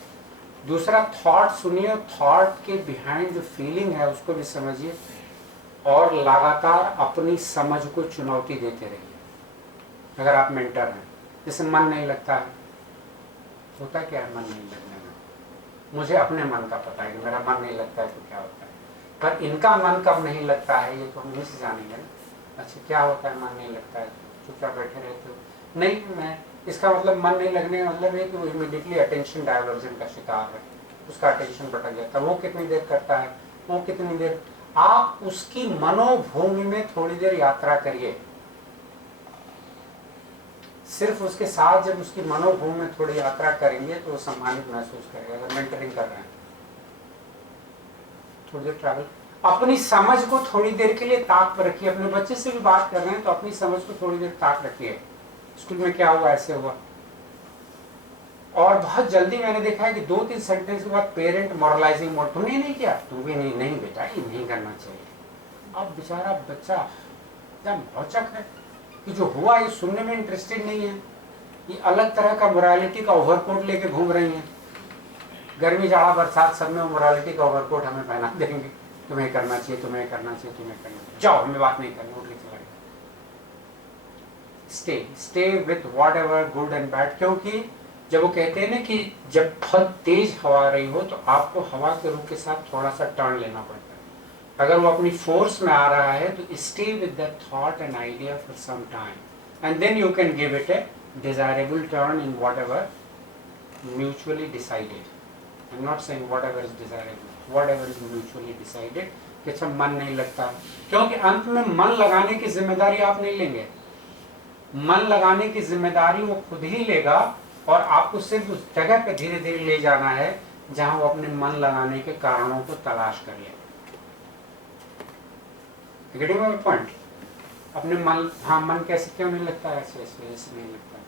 दूसरा थॉट सुनिए, थॉट के बिहाइंड जो फीलिंग है उसको भी समझिए और लगातार अपनी समझ को चुनौती देते रहिए। अगर आप मेंटर हैं, जैसे मन नहीं लगता है, होता क्या है मन नहीं लगने में? मुझे अपने मन का पता है कि मेरा मन नहीं लगता है तो क्या होता है, पर इनका मन कब नहीं लगता है ये तो हम नहीं से जानेंगे ना। अच्छा क्या होता है मन नहीं लगता है? चुपचाप बैठे रहते हो? नहीं, मैं इसका मतलब मन नहीं लगने का मतलब है कि वो इमीडिएटली अटेंशन डायवर्जन का शिकार है, उसका अटेंशन भटक जाता है। वो कितनी देर करता है, वो कितनी देर, आप उसकी मनोभूमि में थोड़ी देर यात्रा करिए। सिर्फ उसके साथ जब उसकी मनोभूमि में थोड़ी यात्रा करेंगे तो वो सम्मानित महसूस करेगा। अगर मेंटरिंग कर रहे हैं थोड़ी देर ट्रैवल, अपनी समझ को थोड़ी देर के लिए ताक पर रखिए। अपने बच्चे से भी बात कर रहे हैं तो अपनी समझ को थोड़ी देर ताक रखिए, स्कूल में क्या हुआ, ऐसे हुआ। और बहुत जल्दी मैंने देखा है कि 2-3 सेंटेंस के बाद पेरेंट मॉरलाइजिंग मोड, तुमने नहीं किया, तुम भी नहीं, नहीं बेटा ये नहीं करना चाहिए। अब बेचारा बच्चा एकदम भौचक है कि जो हुआ ये सुनने में इंटरेस्टेड नहीं है, ये अलग तरह का मोरालिटी का ओवरकोट लेके घूम रही हैं। गर्मी जाड़ा बरसात सब में मोरालिटी का ओवरकोट हमें पहना देंगे, तुम्हें करना चाहिए, तुम्हें करना चाहिए, तुम्हें करना चाहिए, जाओ हमें बात नहीं करनी, उठ के चला गया। Stay with what ever good and bad, क्योंकि जब वो कहते हैं ना कि जब बहुत तेज हवा आ रही हो तो आपको हवा के रुख के साथ थोड़ा सा टर्न लेना पड़ता है। अगर वो अपनी फोर्स में आ रहा है तो stay with that thought and idea for some time and then you can give it a desirable turn in whatever mutually decided. I am not saying whatever is desirable, whatever is mutually decided. कि अच्छा मन नहीं लगता, क्योंकि अंत में मन लगाने की जिम्मेदारी आप नहीं लेंगे, मन लगाने की जिम्मेदारी वो खुद ही लेगा और आपको सिर्फ उस जगह पे धीरे धीरे ले जाना है जहां वो अपने मन लगाने के कारणों को तलाश कर ले। Getting my point? अपने मन, हाँ मन कैसे क्यों नहीं लगता है, ऐसे नहीं लगता है,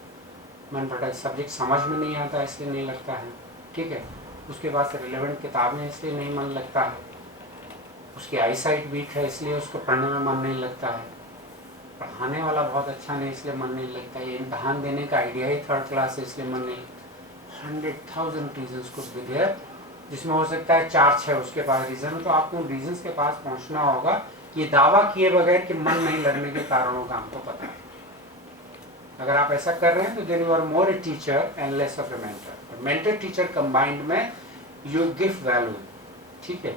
मन पढ़ा सब्जेक्ट समझ में नहीं आता इसलिए नहीं लगता है, ठीक है। उसके बाद से रिलेवेंट किताबें इसलिए नहीं मन लगता है, उसकी आई साइट वीक है इसलिए उसको पढ़ने में मन नहीं लगता है, पढ़ाने वाला बहुत अच्छा नहीं इसलिए मन नहीं लगता है, इम्तहान देने का आइडिया ही थर्ड क्लास है इसलिए मन नहीं। 100,000 रीजन्स कुछ भी देर, जिसमें हो सकता है 4-6 उसके पास रीजन, तो आपको उन रीजन्स के पास पहुंचना होगा। ये दावा किए बगैर कि मन नहीं लगने के कारणों का हमको पता है। अगर आप ऐसा कर रहे हैं तो then you are more a teacher and less of a mentor. Mentor teacher combined में यू गिव वैल्यू, ठीक है।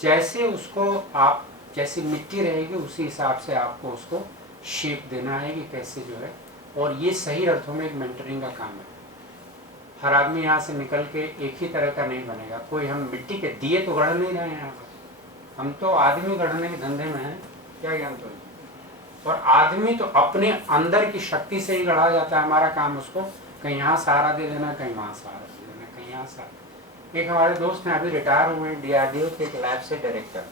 जैसे उसको आप, जैसी मिट्टी रहेगी उसी हिसाब से आपको उसको शेप देना है कि कैसे जो है, और ये सही अर्थों में एक मेंटरिंग का काम है। हर आदमी यहाँ से निकल के एक ही तरह का नहीं बनेगा। कोई हम मिट्टी के दिए तो गढ़ नहीं रहे हैं यहाँ पर, हम तो आदमी गढ़ने के धंधे में हैं। क्या ज्ञान तो, और आदमी तो अपने अंदर की शक्ति से ही गढ़ा जाता है। हमारा काम उसको कहीं यहाँ सहारा दे देना, कहीं वहाँ सहारा दे देना, कहीं यहाँ सहारा। एक हमारे दोस्त हैं अभी रिटायर हुए, DRDO के एक लैब से डायरेक्टर,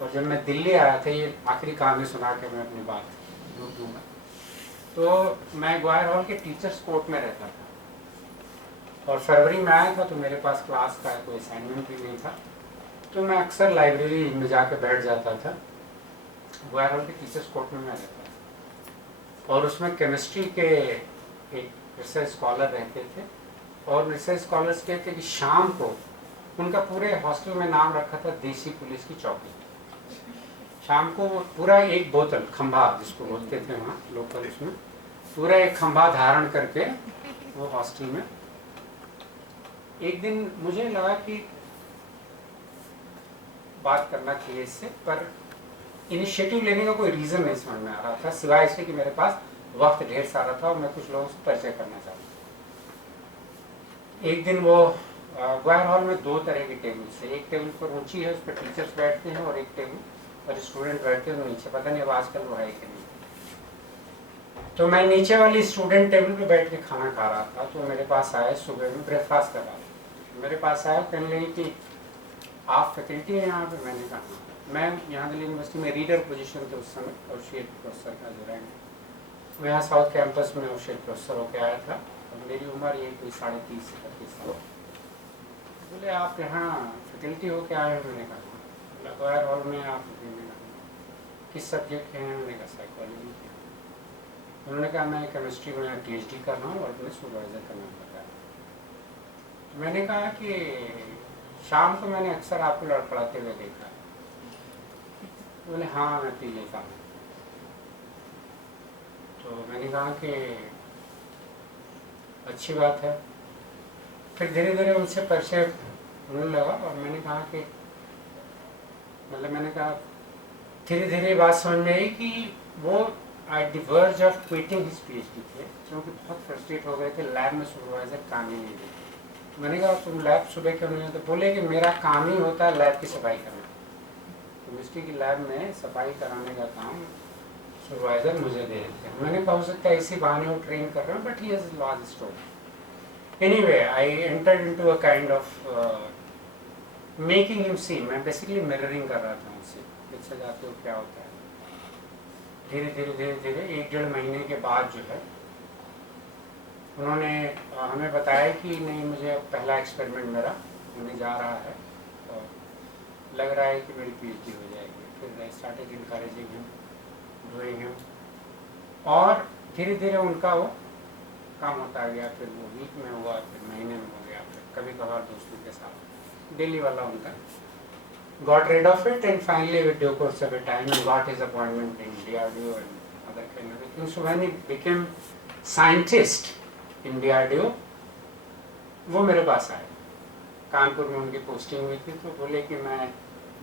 और जब मैं दिल्ली आया था, ये आखिरी कहानी सुना के मैं अपनी बात रोक दूंगा। तो मैं ग्वायर हॉल के टीचर्स कोर्ट में रहता था और फरवरी में आया था तो मेरे पास क्लास का कोई असाइनमेंट भी नहीं था, तो मैं अक्सर लाइब्रेरी में जाके बैठ जाता था। ग्वायर हॉल के टीचर्स कोर्ट में मैं रहता था और उसमें केमिस्ट्री के एक रिसर्च स्कॉलर रहते थे, और रिसर्च स्कॉलर्स कहते कि शाम को उनका पूरे हॉस्टल में नाम रखा था देसी पुलिस की चौकी। शाम को पूरा एक बोतल खंभा जिसको बोलते थे वहाँ लोकल, उसमें पूरा एक खंभा धारण करके वो हॉस्टल में। एक दिन मुझे लगा कि बात करना चाहिए इससे, पर इनिशिएटिव लेने का कोई रीज़न नहीं समझ में आ रहा था, सिवाय इसके कि मेरे पास वक्त ढेर सारा था और मैं कुछ लोगों से परिचय करना चाहता था। एक दिन वो ग्वायर हॉल में 2 तरह के टेबल से, एक टेबल पर ऊंची है उस पर टीचर्स बैठते हैं और एक टेबल पर स्टूडेंट बैठते हैं नीचे, पता नहीं अब आजकल वो है कि नहीं। तो मैं नीचे वाली स्टूडेंट टेबल पे बैठ के खाना खा रहा था, तो मेरे पास आया, सुबह में ब्रेकफास्ट कर रहा था, मेरे पास आया, कहने लगे कि आप फैकल्टी हैं यहाँ पे। मैंने कहा मैं यहाँ दिल्ली यूनिवर्सिटी में रीडर पोजीशन थे उस समय, एसोसिएट प्रोफेसर का जो रैंक, मैं यहाँ साउथ कैंपस में एसोसिएट प्रोफेसर होकर आया था और मेरी उम्र ये कोई 30.5 से 35 साल। बोले आप यहाँ फैकल्टी होके आए हैं? मैंने कहा ग्वायर हॉल में आप किस सब्जेक्ट के हैं? मैंने कहा साइकोलॉजी के। उन्होंने कहा मैं केमिस्ट्री में PhD कर रहा हूँ और अपने सुपरवाइजर का नाम बताया। मैंने कहा कि शाम को मैंने अक्सर आपको लड़खड़ाते हुए देखा। बोले हाँ मैं पी लेता हूँ। तो मैंने कहा कि अच्छी बात है। फिर धीरे धीरे उनसे परिचय होने लगा और मैंने कहा कि मतलब मैंने कहा धीरे धीरे बात समझ में आई कि वो at the verge of quitting his PhD थे, क्योंकि बहुत फ्रस्ट्रेट हो गए थे, लैब में सुपरवाइजर काम ही नहीं देते। मैंने कहा तुम लैब सुबह क्यों नहीं आते? बोले कि मेरा काम ही होता है लैब की सफाई करना, केमिस्ट्री की लैब में सफाई कराने का काम सुपरवाइजर मुझे दे देते हैं। मैंने कहा हो सकता है इसी बहाने वो ट्रेन कर रहे हैं, but he has lodge story. Anyway, I entered into a kind of making him see, मैं बेसिकली मिररिंग कर रहा था उनसे, पीछे जाते हो क्या होता है। धीरे धीरे धीरे धीरे 1-1.5 महीने के बाद जो है उन्होंने हमें बताया कि नहीं, मुझे पहला एक्सपेरिमेंट मेरा होने जा रहा है और लग रहा है कि मेरी PhD हो जाएगी। फिर I started encouraging him, doing him, और धीरे धीरे उनका वो काम होता गया। फिर वो वीक में हुआ, फिर महीने में हो गया, फिर कभी कभार दोस्तों के साथ डेली वाला उनका। Got rid of it and finally with due course of time and got his appointment in DRDO and other kind of things. So when he became scientist in DRDO, वो मेरे पास आए। कानपुर में उनकी पोस्टिंग हुई थी, तो बोले कि मैं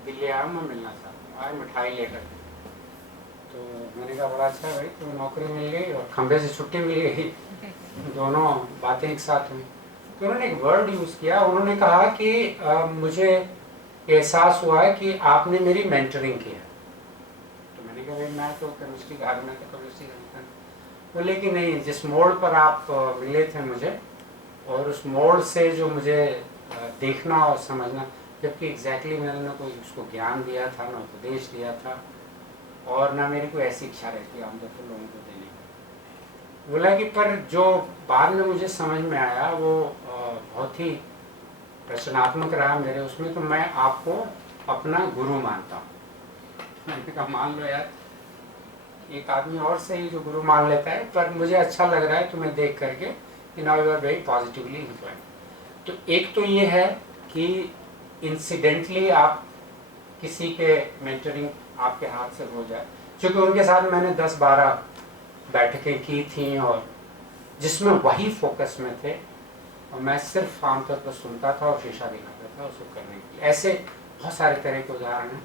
दिल्ली आया हूँ, मैं मिलना चाहता हूँ, आए मिठाई लेकर। तो मैंने कहा बड़ा अच्छा भाई, तो नौकरी मिल गई और खंबे से छुट्टी मिल गई, दोनों बातें एक साथ हुई। तो उन्होंने एक वर्ड यूज़ किया, उन्होंने कहा कि मुझे एहसास हुआ है कि आपने मेरी मेंटरिंग की है। तो मैंने कहा भाई मैं तो केमिस्ट्री का आदमी, तो केमिस्ट्री का। बोले कि नहीं, जिस मोड़ पर आप मिले थे मुझे, और उस मोड़ से जो मुझे देखना और समझना, जबकि एग्जैक्टली मैंने ना कोई उसको ज्ञान दिया था, ना उपदेश दिया था, और ना मेरी कोई ऐसी इच्छा रहती है आमतौर पर लोगों को देने की। बोला कि पर जो बाद में मुझे समझ में आया वो बहुत ही रचनात्मक रहा मेरे उसमें, तो मैं आपको अपना गुरु मानता हूँ। मैंने कहा मान लो यार, एक आदमी और से ही जो गुरु मान लेता है, पर मुझे अच्छा लग रहा है तुम्हें देख करके कि now you are very positively influenced. तो एक तो ये है कि इंसिडेंटली आप किसी के मेंटरिंग आपके हाथ से हो जाए, क्योंकि उनके साथ मैंने 10-12 बैठकें की थी और जिसमें वही फोकस में थे, और मैं सिर्फ आमतौर पर सुनता था और शीशा दिखाता था उसको करने के लिए। ऐसे बहुत सारे तरह के उदाहरण हैं।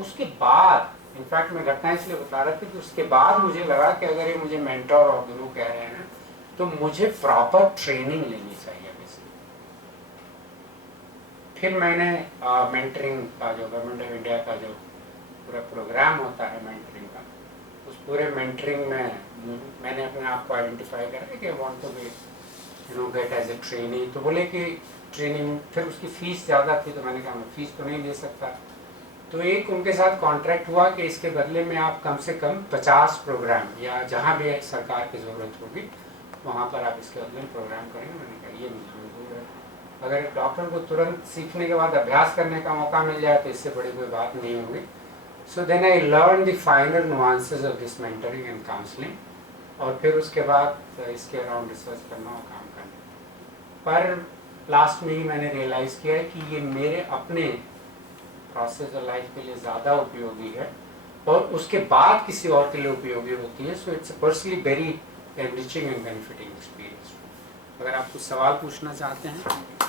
उसके बाद इनफैक्ट मैं घटना इसलिए बता रहा था कि उसके बाद मुझे लगा कि अगर ये मुझे मेंटर और गुरु कह रहे हैं तो मुझे प्रॉपर ट्रेनिंग लेनी चाहिए बेसिकली। फिर मैंने मेंटरिंग का जो गवर्नमेंट ऑफ इंडिया का जो पूरा प्रोग्राम होता है मेंटरिंग का, उस पूरे मेंटरिंग में मैंने अपने आप को आइडेंटिफाई करा कि I want to be get as a trainee. तो बोले कि ट्रेनिंग, फिर उसकी फ़ीस ज़्यादा थी, तो मैंने कहा मैं फ़ीस तो नहीं दे सकता। तो एक उनके साथ कॉन्ट्रैक्ट हुआ कि इसके बदले में आप कम से कम 50 प्रोग्राम, या जहाँ भी सरकार की ज़रूरत होगी वहाँ पर आप इसके बदले में प्रोग्राम करेंगे। मैंने कहा ये मुझे मंजूर है। अगर एक डॉक्टर को तुरंत सीखने के बाद अभ्यास करने का मौका मिल जाए तो इससे बड़ी कोई बात नहीं होगी। So then I learn the final nuances of this mentoring and counselling, और फिर उसके बाद इसके अराउंड रिसर्च करना और काम करना। पर लास्ट में ही मैंने रियलाइज़ किया है कि ये मेरे अपने प्रोसेस ऑफ लाइफ के लिए ज़्यादा उपयोगी है, और उसके बाद किसी और के लिए उपयोगी होती है। So it's personally very enriching and benefiting experience. अगर आप कुछ सवाल पूछना चाहते हैं।